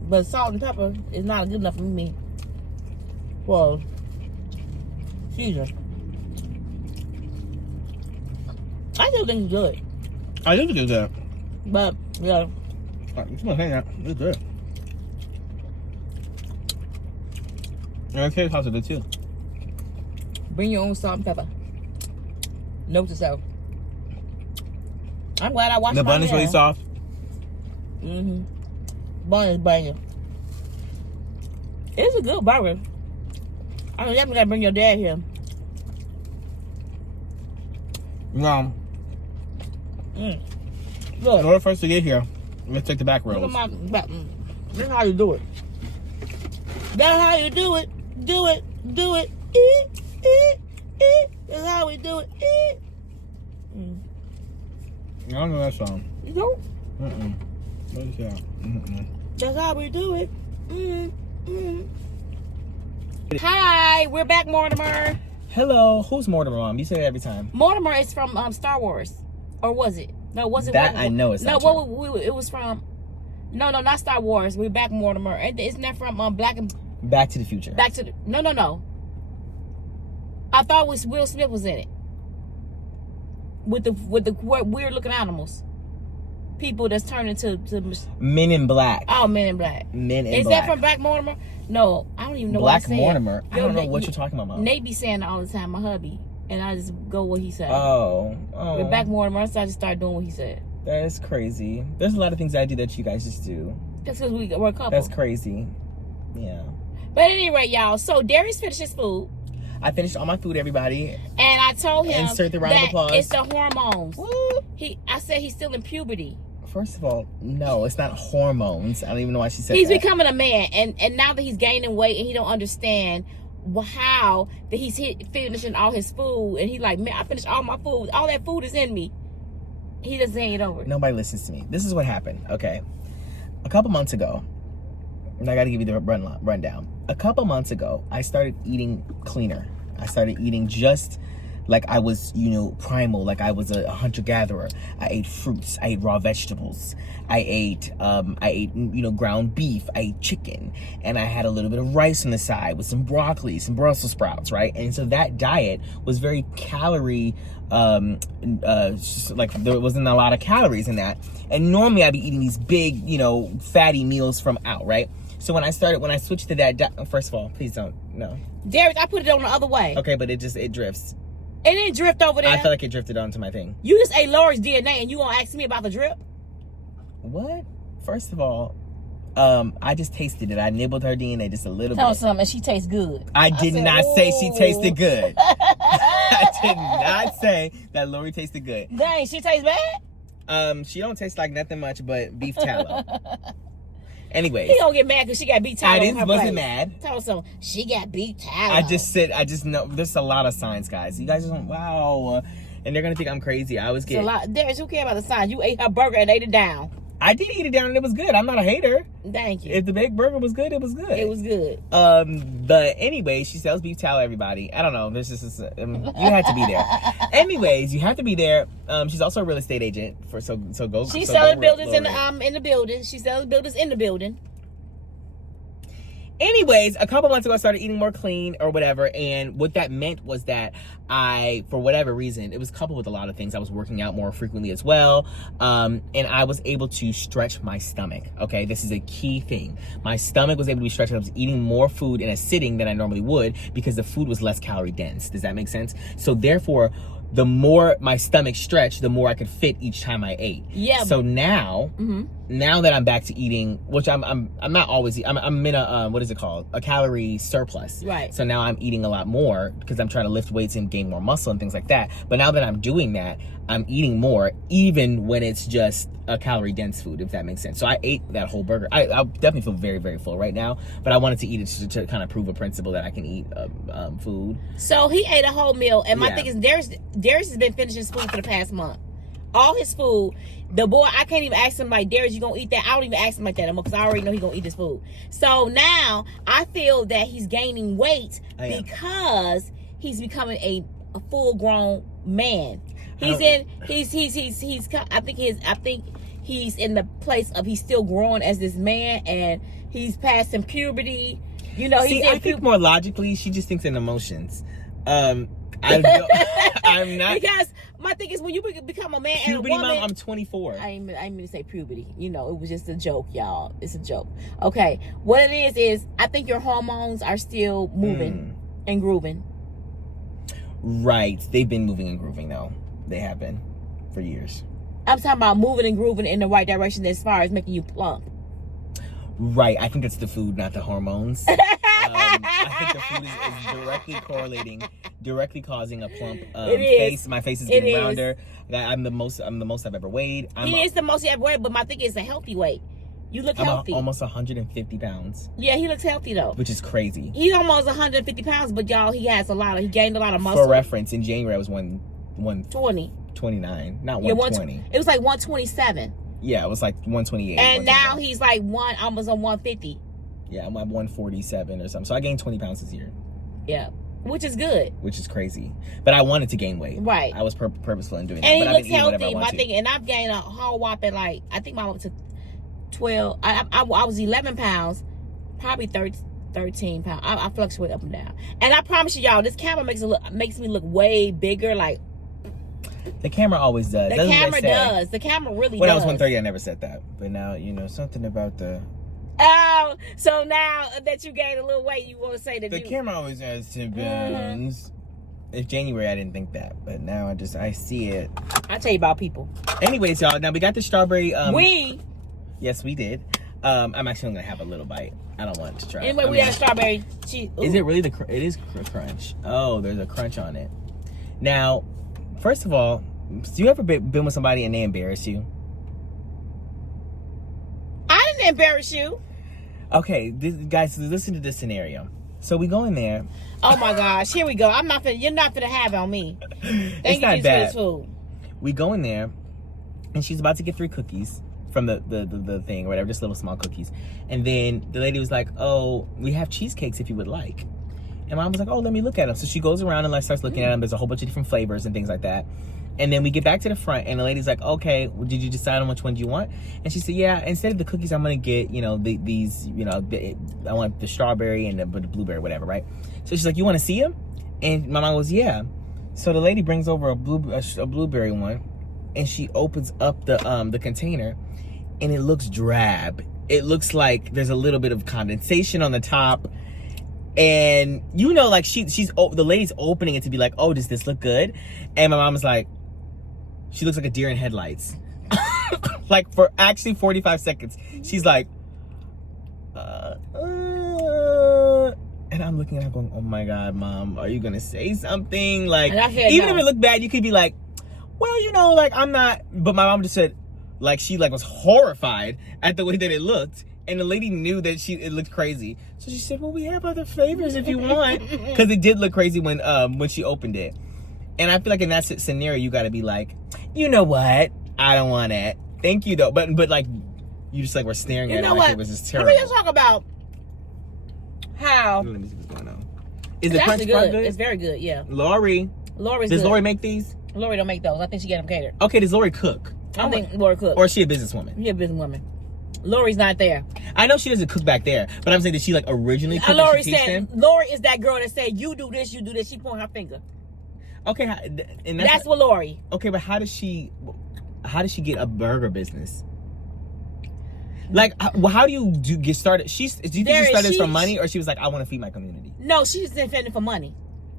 But salt and pepper is not good enough for me. Well, Caesar. I still think it's good. I do think it's good. But, yeah. It's good. And I taste how's good too. Bring your own salt and pepper. Note to self. I'm glad I watched the bun is really soft. Bun is banging. It's a good burger. I definitely gotta bring your dad here. No. Look. In order for us to get here, let's take the back roads. Look at my back. This is how you do it. That's how you do it. Do it. Do it. That's how we do it. I don't know that song. You don't? What is that? That's how we do it. Hi, we're back, Mortimer. Hello, who's Mortimer, Mom? You say it every time. Mortimer is from Star Wars, or was it? No, was it? That I know it's not true. It was from. No, not Star Wars. We're back, Mortimer. Isn't that from Back to the Future? No. I thought Will Smith was in it. With the weird looking animals. People that's turned into Men in Black. Oh, Men in Black. Is that from Black Mortimer? No, I don't even know Black what I said. Mortimer. I don't know what you're talking about, Mom. Nate be saying it all the time, my hubby. And I just go what he said. Oh. With Black Mortimer, so I just started doing what he said. That is crazy. There's a lot of things I do that you guys just do. That's because we're a couple. That's crazy. Yeah. But anyway, y'all. So Darius finished his food. I finished all my food, everybody. And I told him insert the round of applause. It's the hormones. Woo. I said he's still in puberty. First of all, no, it's not hormones. I don't even know why she said he's that. Becoming a man, and now that he's gaining weight and he don't understand how that he's finishing all his food, and he like, man, I finished all my food. All that food is in me. He doesn't say it over. Nobody listens to me. This is what happened. Okay, a couple months ago, and I got to give you the rundown. A couple months ago, I started eating cleaner. I started eating just like I was, primal, like I was a hunter-gatherer. I ate fruits. I ate raw vegetables. I ate, ground beef. I ate chicken. And I had a little bit of rice on the side with some broccoli, some Brussels sprouts, right? And so that diet was very calorie, like there wasn't a lot of calories in that. And normally I'd be eating these big, fatty meals from out, right? So when I switched to that, first of all, please don't, no. Darius, I put it on the other way. Okay, but it drifts. It didn't drift over there. I feel like it drifted onto my thing. You just ate Lori's DNA and you gonna ask me about the drip? What? First of all, I just tasted it. I nibbled her DNA just a little bit. Tell her something. She tastes good. I did not say she tasted good. I did not say that Lori tasted good. Dang, she tastes bad? She don't taste like nothing much but beef tallow. Anyways. He gonna get mad because she got beef tallow. I wasn't mad. Tell her something. She got beef tallow. I just know there's a lot of signs, guys. You guys don't, wow. And they're gonna think I'm crazy. I was getting. It's a lot. Darius, who care about the signs? You ate her burger and ate it down. I did eat it down and it was good. I'm not a hater. Thank you. If the big burger was good, it was good. It was good. But anyway, she sells beef tallow, everybody. I don't know. There's just you had to be there. Anyways, you have to be there. She's also a real estate agent so go. She's selling buildings in the building. She sells buildings in the building. Anyways, a couple months ago, I started eating more clean or whatever. And what that meant was that for whatever reason, it was coupled with a lot of things. I was working out more frequently as well. And I was able to stretch my stomach. Okay, this is a key thing. My stomach was able to be stretched. I was eating more food in a sitting than I normally would because the food was less calorie dense. Does that make sense? So therefore, the more my stomach stretched, the more I could fit each time I ate. Yeah. So now, now that I'm back to eating, which I'm not always. I'm in a what is it called? A calorie surplus. Right. So now I'm eating a lot more because I'm trying to lift weights and gain more muscle and things like that. But now that I'm doing that, I'm eating more, even when it's just a calorie dense food, if that makes sense. So I ate that whole burger. I definitely feel very, very full right now, but I wanted to eat it to kind of prove a principle that I can eat food. So he ate a whole meal, and my thing is Darius has been finishing his food for the past month. All his food. The boy, I can't even ask him like, Darius, you gonna eat that? I don't even ask him like that anymore because I already know he's gonna eat this food. So now I feel that he's gaining weight because he's becoming a full grown man. I think he's in the place of he's still growing as this man, and he's passing puberty. I think more logically, she just thinks in emotions. I'm not, because my thing is when you become a man and a woman. Mom, I'm 24. I ain't mean to say puberty. It was just a joke, y'all. It's a joke. Okay, what it is I think your hormones are still moving and grooving. Right, they've been moving and grooving though. They have been for years. I'm talking about moving and grooving in the right direction as far as making you plump. Right, I think that's the food, not the hormones. I think the food is directly causing a plump face. My face is getting rounder. I'm the most I've ever weighed. He is the most you ever weighed, but my thing is a healthy weight. You look healthy. Almost 150 pounds. Yeah, he looks healthy though. Which is crazy. He's almost 150 pounds, but y'all, he gained a lot of muscle. For reference, in January I was 120. 29, not 120. It was like 127. Yeah, it was like 128. And now he's like almost on 150. Yeah, I'm at 147 or something. So I gained 20 pounds this year. Yeah, which is good. Which is crazy. But I wanted to gain weight. Right. I was purposeful in doing that. And but he looks healthy. My thing, and I've gained a whole whopping I think I'm up to 12. I was 11 pounds, probably 13 pounds. I fluctuate up and down. And I promise you, y'all, this camera makes me look way bigger. Like the camera always does. The camera does. The camera really does. When I was 130, I never said that. But now, something about the... Oh, so now that you gained a little weight, you want to say that the camera always has 10 pounds. If January, I didn't think that. But now I see it. I'll tell you about people. Anyways, y'all, now we got the strawberry... Yes, we did. I'm actually going to have a little bite. I don't want to try. Anyway, we got strawberry cheese. Is it really it is crunch. Oh, there's a crunch on it. Now... First of all, have you ever been with somebody and they embarrass you? I didn't embarrass you. Okay, guys, listen to this scenario. So we go in there. Oh my gosh, here we go. You're not gonna have it on me. It's not bad. We go in there, and she's about to get 3 cookies from the thing or whatever, just little small cookies. And then the lady was like, oh, we have cheesecakes if you would like. And Mom was like, oh, let me look at them. So she goes around and like starts looking at them. There's a whole bunch of different flavors and things like that. And then we get back to the front, and the lady's like, okay, well, did you decide on which one do you want? And she said, yeah, instead of the cookies, I'm going to get, you know, these, you know, I want the strawberry and the blueberry, whatever, right? So she's like, you want to see them? And my mom goes, yeah. So the lady brings over a blueberry one, and she opens up the container, and it looks drab. It looks like there's a little bit of condensation on the top. And, you know, like, the lady's opening it to be like, oh, does this look good? And my mom was like, she looks like a deer in headlights. Like, for actually 45 seconds. She's like, and I'm looking at her going, oh my God, Mom, are you going to say something? Like, even if it looked bad, you could be like, well, you know, like, I'm not. But my mom just said, like, she, like, was horrified at the way that it looked. And the lady knew that it looked crazy. So she said, well, we have other flavors if you want. Because it did look crazy when she opened it. And I feel like in that scenario, you got to be like, you know what? I don't want it. Thank you, though. But like, you just like were staring at it like it was just terrible. Let me just talk about how. Let me see what's going on. Is the crunch good? good? It's very good, yeah. Lori's does Lori make these? Lori don't make those. I think she get them catered. Okay, does Lori cook? I don't think Lori cook. Or is she a businesswoman? She a businesswoman. Lori's not there. I know she doesn't cook back there, but I'm saying that she like originally cooked. Lori said, Lori is that girl that said, you do this, you do this. She pointing her finger. Okay, and that's what Lori. Okay, but how does she get a burger business? Like, how do you get started? Do you think she started this for money, or she was like, I want to feed my community? No, she's defending for money.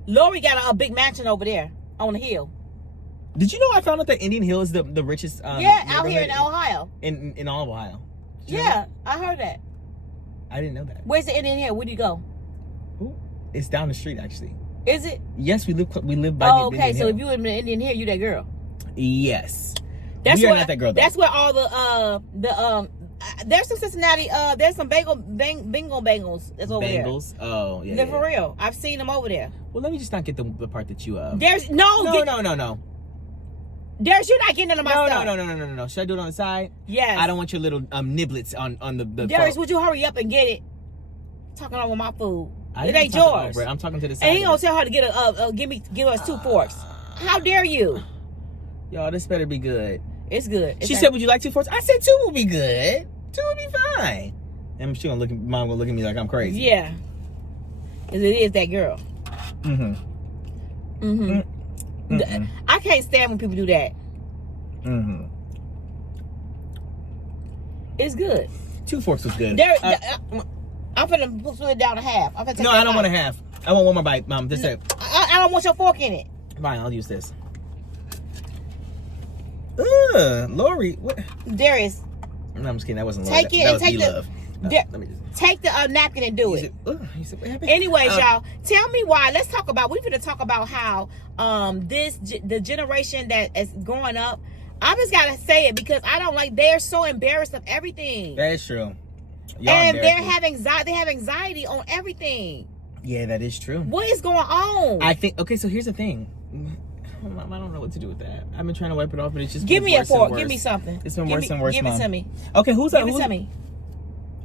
Lori got a big mansion over there on the hill. Did you know I found out that Indian Hill is the richest? Out here in Ohio. In all of Ohio. Yeah, I heard that. I didn't know that. Where's the Indian Hill? Where do you go? Ooh, it's down the street, actually. Is it? Yes, we live by the Indian Hill. So if you live in the Indian Hill, you that girl. Yes. We are not that girl, though. That's where all there's some Cincinnati, there's some bingo bangles that's over there. Bangles? Oh, yeah. They're for real. I've seen them over there. Well, let me just not get the part that you There's no. There's you're not getting none of my stuff. No. Should I do it on the side? Yes. I don't want your little niblets on the Darius, would you hurry up and get it? Talking over my food. It ain't yours. I'm talking to the side. And he gonna tell her to get give us 2 forks. How dare you? Y'all, this better be good. It's good. She said, would you like 2 forks? I said 2 would be good. 2 would be fine. And she Mom gonna look at me like I'm crazy. Yeah. Cause it is that girl. I can't stand when people do that. It's good. 2 forks was good. I'm finna split it down to half. I don't want a half. I want 1 more bite, Mom. Just say. I don't want your fork in it. Fine, I'll use this. Lori, what? Darius. No, I'm just kidding. That wasn't Lori. Take it and take the. Let me just take the napkin and do it. Anyways, y'all, tell me why. We're gonna talk about how the generation that is growing up. I just gotta say it because I don't like. They're so embarrassed of everything. That is true. And they have anxiety on everything. Yeah, that is true. What is going on? I think. Okay, so here's the thing. I don't know what to do with that. I've been trying to wipe it off, but it's just give me a fork. Give me something. It's been worse and worse. Give it to me. Okay, who's that? Give it to me.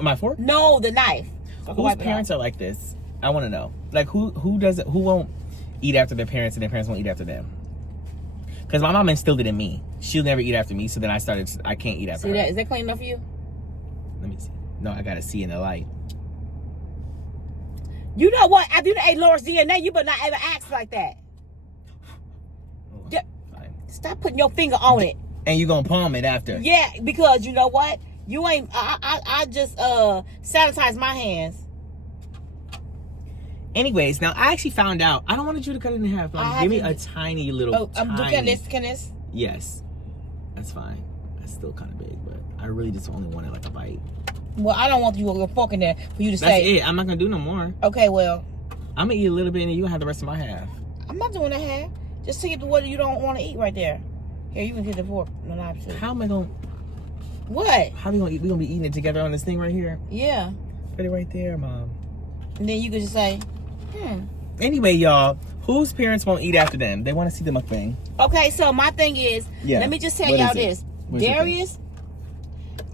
My fork? No, the knife. Whose parents are like this? I want to know. Like who doesn't? Who won't eat after their parents, and their parents won't eat after them? Because my mom instilled it in me. She'll never eat after me, so then I can't eat after her. Is that clean enough for you? Let me see. No, I gotta see in the light. You know what? After you ate Laura's DNA, you better not ever act like that. Stop putting your finger on it. And you gonna palm it after? Yeah, because you know what? You ain't. I just sanitize my hands. Anyways, now I actually found out. I don't want you to cut it in half. Give me a tiny little. Can this? Yes, that's fine. That's still kind of big, but I really just only wanted like a bite. Well, I don't want your fork in there for you to say. That's it. I'm not gonna do no more. Okay, well. I'm gonna eat a little bit, and you have the rest of my half. I'm not doing that half. Just take what you don't want to eat right there. Here, you can get the fork. No, not too. How am I gonna? What? How are we gonna eat? We gonna be eating it together on this thing right here? Yeah. Put it right there, Mom. And then you can just say, Anyway, y'all, whose parents won't eat after them? They want to see the mukbang. Okay, so my thing is, let me just tell y'all this. Darius,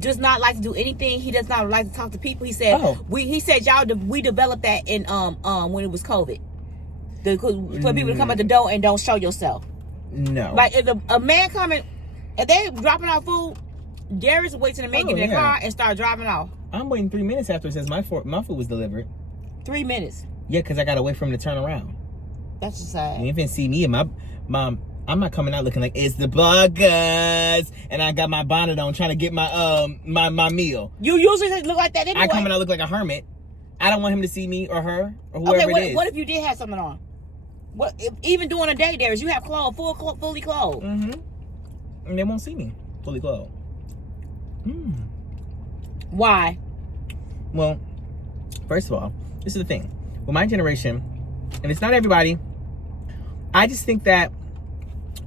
does not like to do anything. He does not like to talk to people. He said we developed that in when it was COVID. For people to come at the door and don't show yourself. No. Like if a man coming, if they dropping off food, Darius will wait till the man get in the car and start driving off. I'm waiting 3 minutes after it says my food was delivered. 3 minutes. Yeah, because I gotta wait for him to turn around. That's just sad. You even see me and my mom. I'm not coming out looking like it's the bloggers, and I got my bonnet on trying to get my my meal. You usually look like that anyway. I come out look like a hermit. I don't want him to see me or her or whoever it is. What if you did have something on? What even during a day, Darius, you have clothes, fully clothed. Mm-hmm. And they won't see me fully clothed. Why? Well, first of all, this is the thing. With my generation, and it's not everybody, I just think that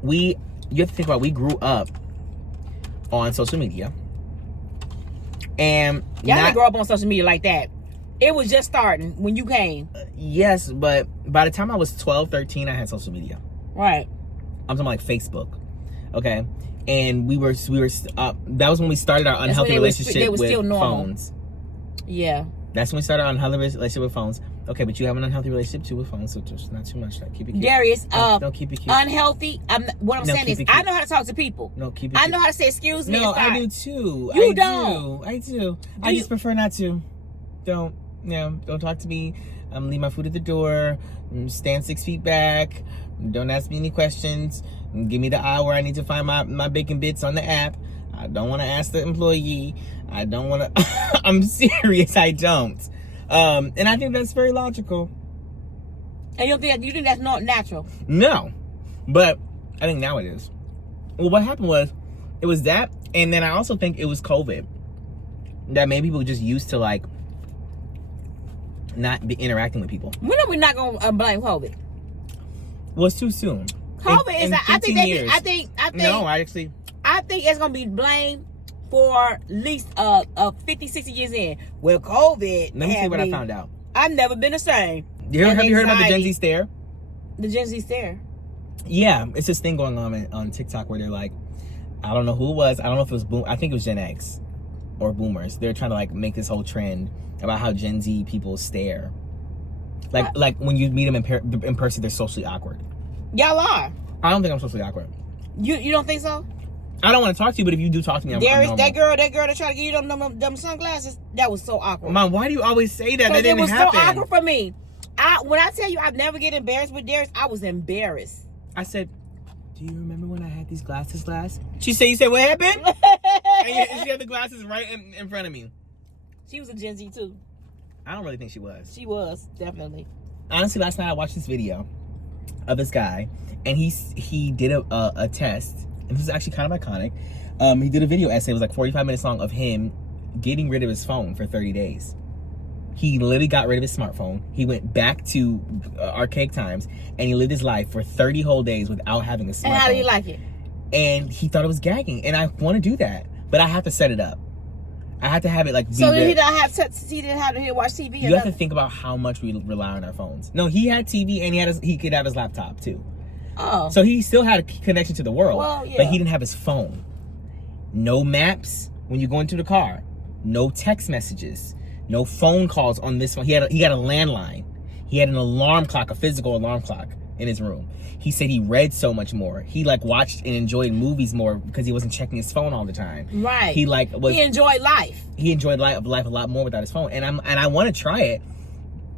you have to think about, we grew up on social media. And y'all didn't grow up on social media like that. It was just starting when you came. Yes, but by the time I was 12, 13, I had social media. Right. I'm talking like Facebook. Okay? And we were that was when we started our unhealthy relationship with phones. Yeah. That's when we started our unhealthy relationship with phones. Okay, but you have an unhealthy relationship too with phones, so just not too much. Like, keep it cute. Darius, don't keep it cute. Unhealthy. What I'm saying is, I know how to talk to people. No, keep it cute. I know how to say excuse me. No, I do too. You don't. I do. I just prefer not to. Don't talk to me. Leave my food at the door. Stand 6 feet back. Don't ask me any questions. Give me the hour I need to find my bacon bits on the app. I don't want to ask the employee. I don't want to. I'm serious. I don't. And I think that's very logical. And you think that's not natural? No, but I think now it is. Well, what happened was, it was that, and then I also think it was COVID that made people just used to like not be interacting with people. When are we not gonna blame COVID? Well, it's too soon. COVID is. I think. No, I think it's gonna be blamed for at least 50, 60 years in. Well, COVID. Let me see what I found out. I've never been the same. Have you heard about the Gen Z stare? The Gen Z stare? Yeah, it's this thing going on TikTok where they're like, I don't know who it was. I don't know if it was I think it was Gen X or Boomers. They're trying to like make this whole trend about how Gen Z people stare. Like when you meet them in person, they're socially awkward. Y'all are. I don't think I'm socially awkward. You don't think so? I don't want to talk to you, but if you do talk to me, I'm normal. That girl that tried to give you them sunglasses, that was so awkward. Mom, why do you always say that? That didn't happen. It was so awkward for me. When I tell you I've never get embarrassed with Darius, I was embarrassed. I said, do you remember when I had these glasses last? You said, what happened? And she had the glasses right in front of me. She was a Gen Z too. I don't really think she was. She was, definitely. Honestly, last night I watched this video of this guy, and he did a test, and this is actually kind of iconic. He did a video essay, it was like 45 minutes long, of him getting rid of his phone for 30 days. He literally got rid of his smartphone. He went back to archaic times, and he lived his life for 30 whole days without having a smartphone. And how did he like it? And he thought it was gagging, and I want to do that, but I have to set it up. I have to have it like. So he didn't have to watch TV. You have to think about how much we rely on our phones. No, he had TV, and he could have his laptop too. Oh. So he still had a connection to the world, well, yeah. But he didn't have his phone. No maps when you go into the car. No text messages. No phone calls on this phone. He got a landline. He had an alarm clock, a physical alarm clock in his room. He said he read so much more. He like watched and enjoyed movies more because he wasn't checking his phone all the time. Right. He enjoyed life. He enjoyed life a lot more without his phone. And I want to try it.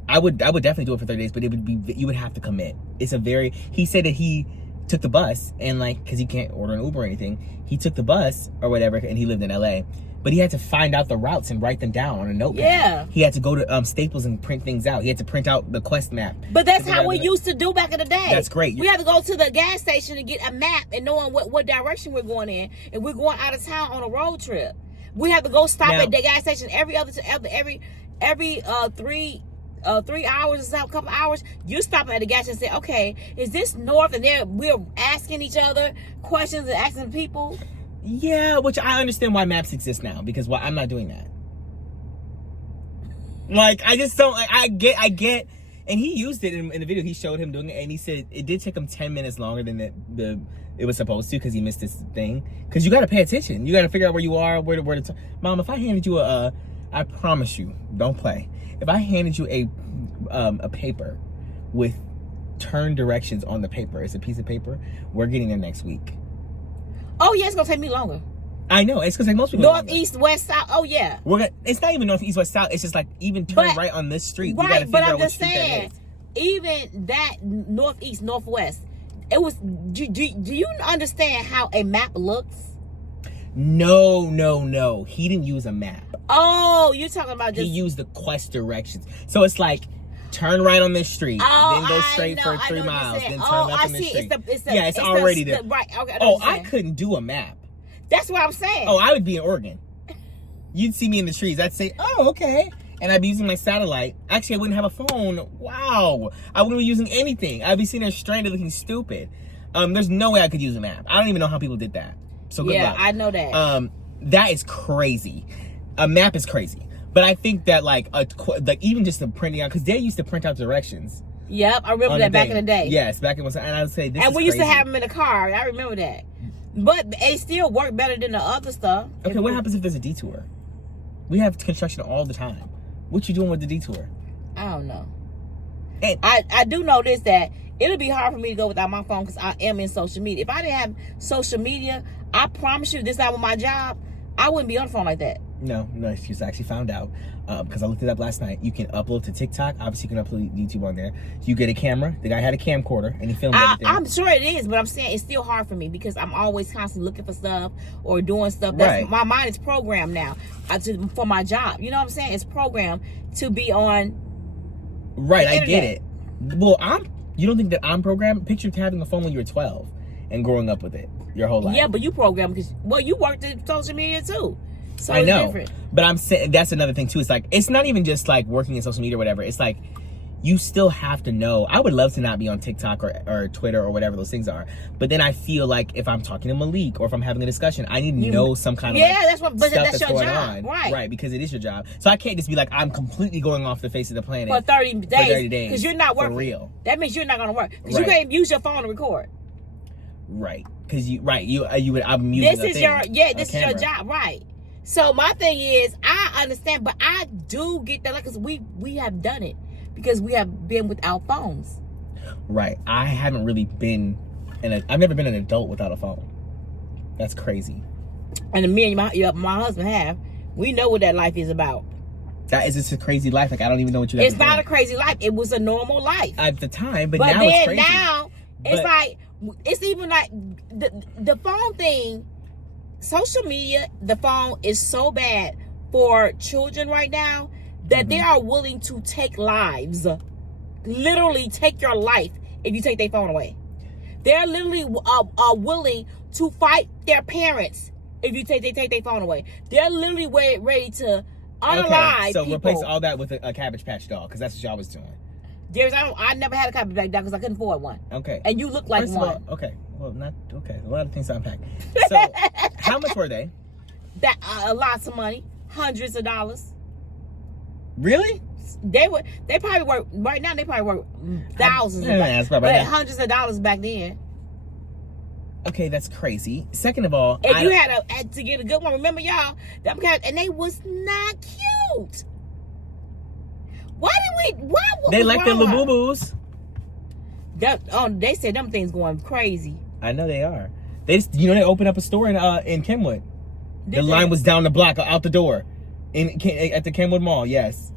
I would definitely do it for 30 days, but you would have to commit. He said that he took the bus and like, cause he can't order an Uber or anything. He took the bus or whatever, and he lived in LA. But he had to find out the routes and write them down on a notepad. Yeah. He had to go to Staples and print things out. He had to print out the Quest map. But that's how we used to do back in the day. That's great. We had to go to the gas station and get a map and knowing what direction we're going in. And we're going out of town on a road trip. We have to go stop at the gas station every 3 hours or so, a couple hours. You stop at the gas station and say, okay, is this north? And we're asking each other questions and asking people. Yeah, which I understand why maps exist now, because I'm not doing that. Like, I just don't, I get, and he used it in the video. He showed him doing it, and he said it did take him 10 minutes longer than it was supposed to because he missed this thing. Because you got to pay attention. You got to figure out where you are, where to. Mom, if I handed you I promise you, don't play. If I handed you a paper with turn directions on the paper, it's a piece of paper, we're getting there next week. Oh yeah, it's gonna take me longer. I know, it's gonna take most people north, longer. East, west, south. Oh yeah. It's not even north, east, west, south. It's just like even turn right on this street. Right, we gotta but figure I'm out which just street saying, that is. even that northeast, northwest, it was. Do you understand how a map looks? No. He didn't use a map. Oh, you're talking about just. He used the quest directions. So it's like, turn right on this street, then go straight for 3 miles, then turn left on this street. It's already there. Right. Okay. I couldn't do a map. That's what I'm saying. Oh, I would be in Oregon. You'd see me in the trees. I'd say, oh, okay. And I'd be using my satellite. Actually, I wouldn't have a phone. Wow. I wouldn't be using anything. I'd be sitting there stranded looking stupid. There's no way I could use a map. I don't even know how people did that. So good luck. Yeah, I know that. That is crazy. A map is crazy. But I think that like even just the printing out, because they used to print out directions. Yep, I remember that back in the day. Yes, back in the day. And I would say this. And we used to have them in the car. I remember that. But they still work better than the other stuff. Okay, what happens if there's a detour? We have construction all the time. What you doing with the detour? I don't know. And I do know this, that it'll be hard for me to go without my phone because I am in social media. If I didn't have social media, I promise you, this time with my job, I wouldn't be on the phone like that. No excuse. I actually found out because I looked it up last night. You can upload to TikTok. Obviously, you can upload YouTube on there. You get a camera. The guy had a camcorder and he filmed everything. I'm sure it is, but I'm saying it's still hard for me because I'm always constantly looking for stuff or doing stuff. Right. My mind is programmed now for my job. You know what I'm saying? It's programmed to be on. Right, I get it. Well, you don't think that I'm programmed? Picture having a phone when you were 12 and growing up with it your whole life. Yeah, but you programmed because you worked in social media too. So I know, it's different. But I'm saying that's another thing too. It's like it's not even just like working in social media or whatever. It's like you still have to know. I would love to not be on TikTok or Twitter or whatever those things are. But then I feel like if I'm talking to Malik or if I'm having a discussion, I need to know some kind of stuff that's your going job, on. Right, because it is your job. So I can't just be like I'm completely going off the face of the planet for 30 days because you're not working. For real. That means you're not going to work because you can't use your phone to record. Right, because you would. I'm using this is your job, right? So my thing is, I understand, but I do get that, like, because we have done it because we have been without phones. Right. I haven't really been I've never been an adult without a phone. That's crazy. And me and my husband have. We know what that life is about. That is just a crazy life. Like I don't even know what you. It's not a crazy life. It was a normal life at the time, but now it's crazy. Now it's like it's even like the phone thing. Social media, the phone is so bad for children right now that they are willing to take lives, literally take your life if you take their phone away. They're literally willing to fight their parents if you take their phone away. They're literally ready to unalive so people. Replace all that with a Cabbage Patch doll because that's what y'all was doing. I never had a Cabbage Patch doll because I couldn't afford one. Okay. And you look like First one. Of all, okay. Well, not okay. A lot of things to unpack. So, how much were they? That lots of money, hundreds of dollars. Really? They probably work right now. They probably work thousands, but hundreds of dollars back then. Okay, that's crazy. Second of all, if you had to get a good one, remember y'all, and they was not cute. They like the Labubu's. They said them things going crazy. I know they are. They opened up a store in Kenwood. The line was down the block, out the door, at the Kenwood Mall. Yes,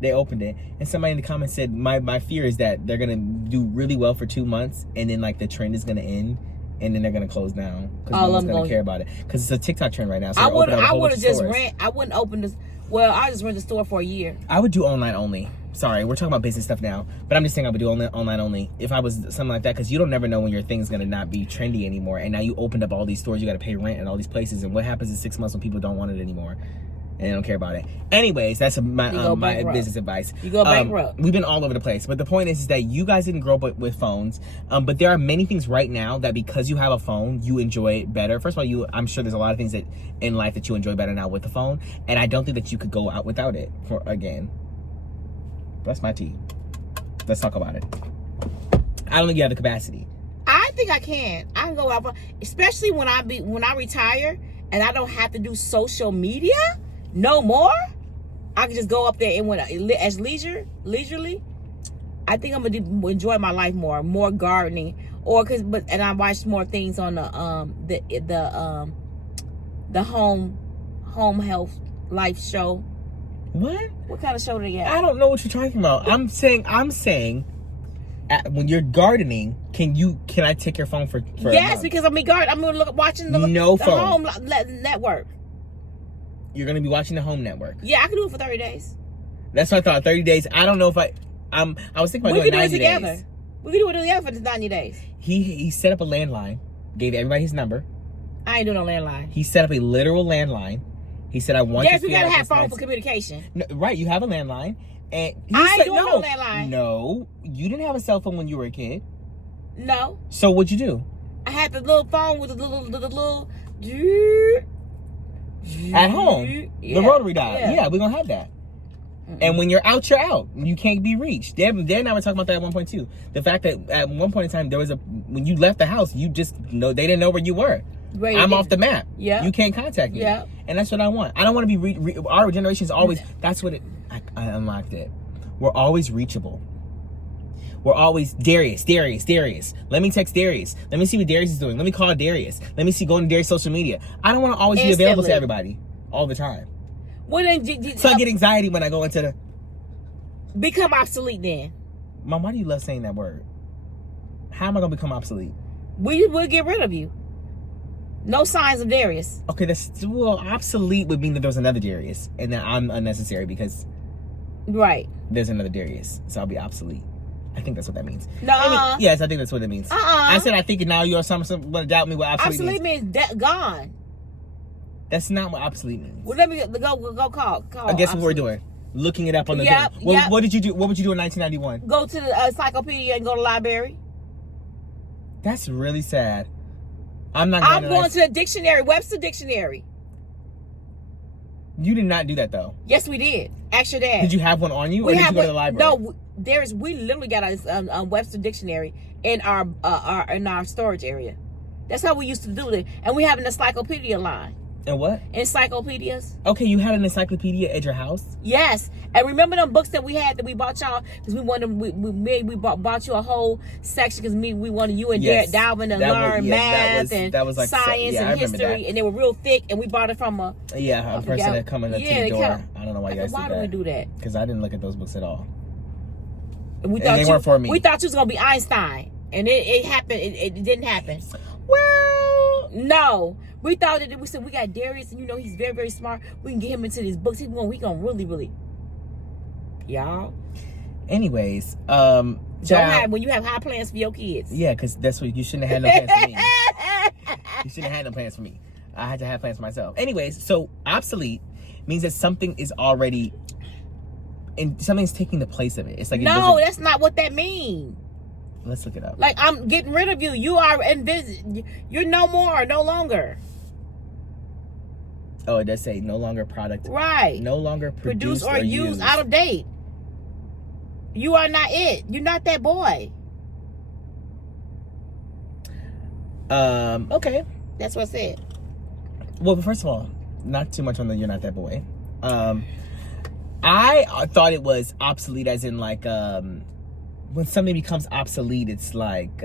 they opened it, and somebody in the comments said, "My fear is that they're gonna do really well for 2 months, and then like the trend is gonna end, and then they're gonna close down because no one's gonna care about it because it's a TikTok trend right now." So I would have just rent. I wouldn't open this. Well, I just rent the store for a year. I would do online only. Sorry, we're talking about business stuff now, but I'm just saying I would do online only if I was something like that because you don't never know when your thing's gonna not be trendy anymore, and now you opened up all these stores, you got to pay rent and all these places, and what happens in 6 months when people don't want it anymore and they don't care about it? Anyways, that's my business advice. You go bankrupt. We've been all over the place, but the point is that you guys didn't grow up with phones, but there are many things right now that because you have a phone, you enjoy it better. First of all, I'm sure there's a lot of things that in life that you enjoy better now with the phone, and I don't think that you could go out without it again. That's my tea. Let's talk about it. I don't think you have the capacity. I think I can. I can go out, especially when I retire and I don't have to do social media no more. I can just go up there and as leisurely. I think I'm gonna enjoy my life more gardening, and I watch more things on the home health life show. What kind of show do they have? I don't know what you're talking about. I'm saying when you're gardening, can I take your phone for yes, because I'm watching the phone. Home network. You're gonna be watching the home network. Yeah, I can do it for 30 days. That's what I thought. 30 days. I don't know if I was thinking about doing 90 days. We can do it together. We can do it together for 90 days. He set up a landline, gave everybody his number. I ain't doing no landline. He set up a literal landline. He said, I want yes, we gotta have phone for communication. No, right, you have a landline. And I ain't doing no landline. No, you didn't have a cell phone when you were a kid. No. So what'd you do? I had the little phone with the little at home. Yeah. The rotary dial. Yeah, we're gonna have that. Mm-mm. And when you're out, you're out. You can't be reached. They and I were talking about that at one point too. The fact that at one point in time when you left the house, you just they didn't know where you were. Right. I'm off the map. Yeah. You can't contact me. Yeah. And that's what I want. I don't want to be our generation's always. That's what I unlocked it. We're always reachable. We're always Darius. Let me text Darius. Let me see what Darius is doing. Let me call Darius. Let me see going to Darius' social media. I don't want to always be available to everybody all the time. Well, then, so I get anxiety when I go into the become obsolete. Then, Mom, why do you love saying that word? How am I gonna become obsolete? We'll get rid of you. No signs of Darius. Okay, obsolete would mean that there's another Darius, and that I'm unnecessary because there's another Darius, so I'll be obsolete. I think that's what that means. No. Yes, I think that's what it means. I said I think it now. You're some want to doubt me what obsolete means. Obsolete means gone. That's not what obsolete means. Well, let me go call. I guess what we're doing. Looking it up on the thing. What did you do? What would you do in 1991? Go to the encyclopedia and go to the library. That's really sad. I'm going to the dictionary, Webster Dictionary. You did not do that though. Yes, we did. Ask your dad. Did you have one on you, or did you go to the library? No, we literally got a Webster Dictionary in our storage area. That's how we used to do it, and we have an encyclopedia line. And what? Encyclopedias. Okay, you had an encyclopedia at your house? Yes. And remember them books that we had that we bought y'all because we wanted bought you a whole section because we wanted you and Dalvin to learn math and science and history, and they were real thick, and we bought it from a person that coming up to the door. I don't know why you guys did that. Why do we do that? Because I didn't look at those books at all. And they weren't for me. We thought you was gonna be Einstein, and it happened. It didn't happen. Well, no. We thought that we said we got Darius, and he's very, very smart. We can get him into these books. He gonna really, really, y'all. Anyways, when you have high plans for your kids. Yeah, because that's what you shouldn't have had no plans for me. You shouldn't have had no plans for me. I had to have plans for myself. Anyways, so obsolete means that something is already, and something's taking the place of it. It's like that's not what that means. Let's look it up. Like, I'm getting rid of you. You are invisible. You're no more, no longer. Oh, it does say no longer product. Right. No longer produced or used. Out of date. You are not it. You're not that boy. Okay. That's what I said. Well, first of all, not too much on the you're not that boy. I thought it was obsolete as in like, when something becomes obsolete, it's like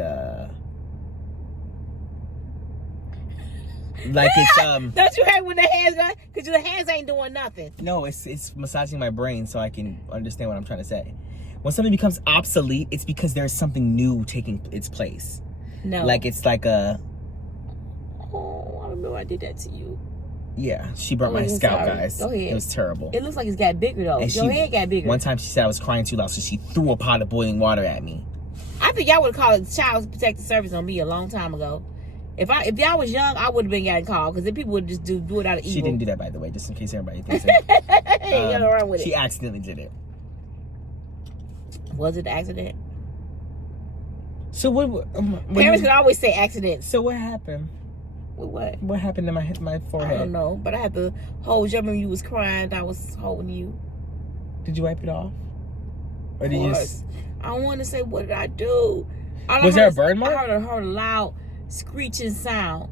it's Don't you hate when the hands go? Because your hands ain't doing nothing. No, it's massaging my brain so I can understand what I'm trying to say. When something becomes obsolete, it's because there's something new taking its place. No, like it's like a. Oh, I don't know. I did that to you. Yeah, she burnt my scalp, guys. Go ahead. It was terrible. It looks like it's got bigger though. And your head got bigger. One time she said I was crying too loud, so she threw a pot of boiling water at me. I think y'all would have called Child Protective Service on me a long time ago. If y'all was young, I would have been getting called because then people would just do it out of evil. She didn't do that, by the way, just in case everybody thinks it. She accidentally did it. Was it an accident? So what? Parents can always say accident. So what happened? What? What happened to my forehead? I don't know, but I had to hold you. I remember you was crying. I was holding you. Did you wipe it off? Or did you just... I want to say, what did I do? Was there a burn mark? I heard a loud screeching sound.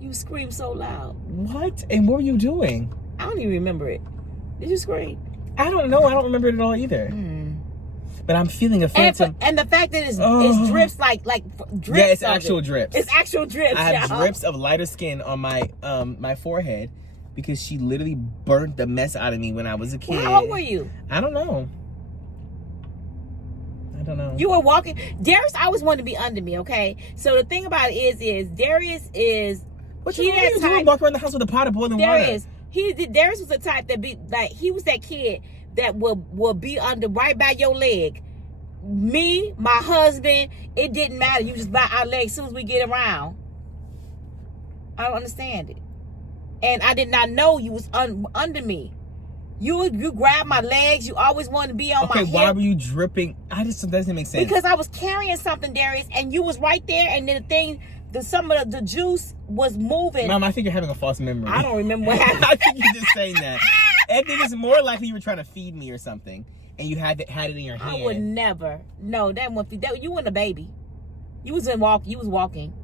You screamed so loud. What? And what were you doing? I don't even remember it. Did you scream? I don't know. I don't remember it at all either. But I'm feeling a phantom. And the fact that it's drips like drips. Yeah, it's actual drips. It's actual drips. I have drips of lighter skin on my my forehead because she literally burnt the mess out of me when I was a kid. Well, how old were you? I don't know. You were walking. Darius always wanted to be under me, okay? So the thing about it is Darius is... What you doing? Walk around the house with a pot of boiling water. Darius was the type that be like, he was that kid that will be under right by your leg. Me, my husband, it didn't matter. You just by our legs as soon as we get around. I don't understand it. And I did not know you was under me. You grabbed my legs. You always wanted to be on my hip. Okay, why were you dripping? That doesn't make sense. Because I was carrying something, Darius, and you was right there, and then some of the juice was moving. Mom, I think you're having a false memory. I don't remember what happened. I think you're just saying that. I think it's more likely you were trying to feed me or something, and you had it in your hand. I would never. No, that you weren't a baby. You was walking.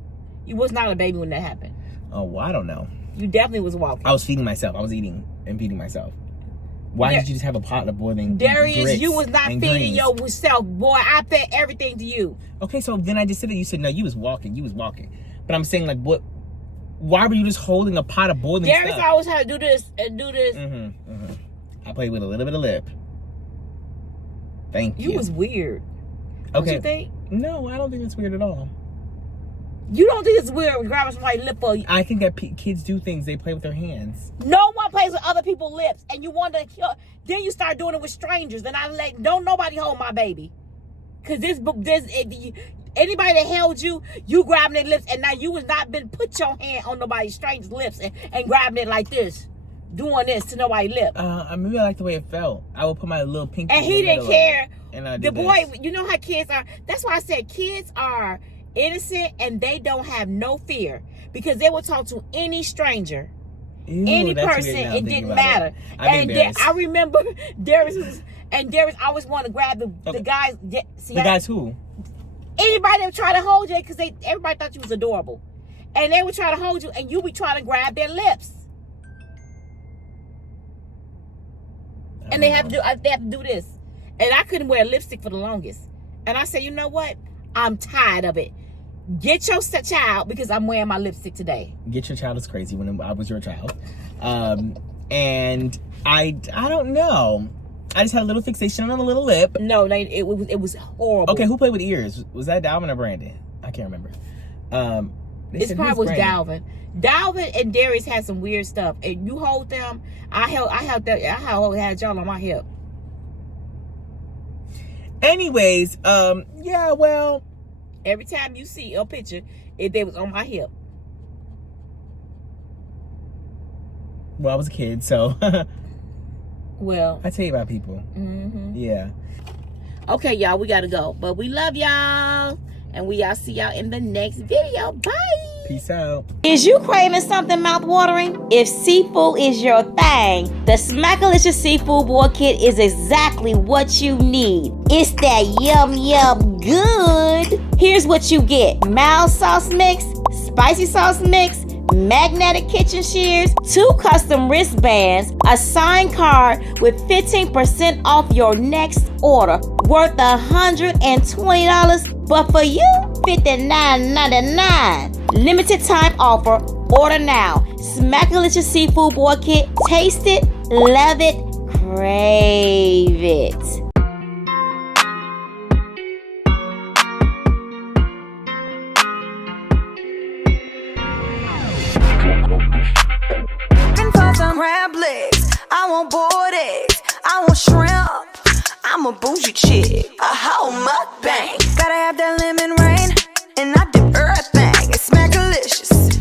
You was not a baby when that happened. Oh, well, I don't know. You definitely was walking. I was feeding myself. I was eating and feeding myself. Why did you just have a pot of boiling Darius, you was not feeding yourself, boy. I fed everything to you. Okay, so then I just said that you said, no, you was walking. But I'm saying, like, what? Why were you just holding a pot of boiling Darius stuff? always had to do this and do this. I played with a little bit of lip. Thank you. You was weird. Okay. Don't you think? No, I don't think it's weird at all. You don't think it's weird when grabbing somebody's lip? I think that kids do things. They play with their hands. No one plays with other people's lips, and you want to kill. Then you start doing it with strangers, and I'm like, don't nobody hold my baby, cause anybody that held you grabbing their lips, and now you was not been put your hand on nobody's stranger's lips and grabbing it like this, doing this to nobody's lip. Maybe I like the way it felt. I would put my little pinky. And he didn't care. And the boy, you know how kids are. That's why I said kids are innocent and they don't have no fear, because they will talk to any stranger. Ew, any person, it didn't matter. I remember Darius always wanted to grab the guys. The guys who? Anybody that would try to hold you, because everybody thought you was adorable, and they would try to hold you, and you be trying to grab their lips, and they have to do this, and I couldn't wear lipstick for the longest, and I said, you know what? I'm tired of it. Get your child, because I'm wearing my lipstick today. Get your child is crazy when I was your child. And I don't know. I just had a little fixation on a little lip. No, it was horrible. Okay, who played with ears? Was that Dalvin or Brandon? I can't remember. It probably was Dalvin. Dalvin and Darius had some weird stuff. And you hold them. I had y'all on my hip. Anyways, yeah, well, every time you see a picture, they was on my hip. Well, I was a kid, so. Well, I tell you about people. Yeah. Okay, y'all, we gotta go, but we love y'all, and we'll see y'all in the next video. Bye. Peace out. Is you craving something mouth-watering? If seafood is your thing, the Smackalicious Seafood Boy Kit is exactly what you need. It's that yum good. Here's what you get: mild sauce mix, spicy sauce mix, magnetic kitchen shears, 2 custom wristbands, a signed card with 15% off your next order, worth $120, but for you, $59.99. Limited time offer. Order now. Smackalicious Seafood Boy Kit. Taste it, love it, crave it. For some crab legs, I want boiled eggs, I want shrimp. I'm a bougie chick, a whole mukbang. Gotta have that lemon rain, and I dip everything. It's Smackalicious.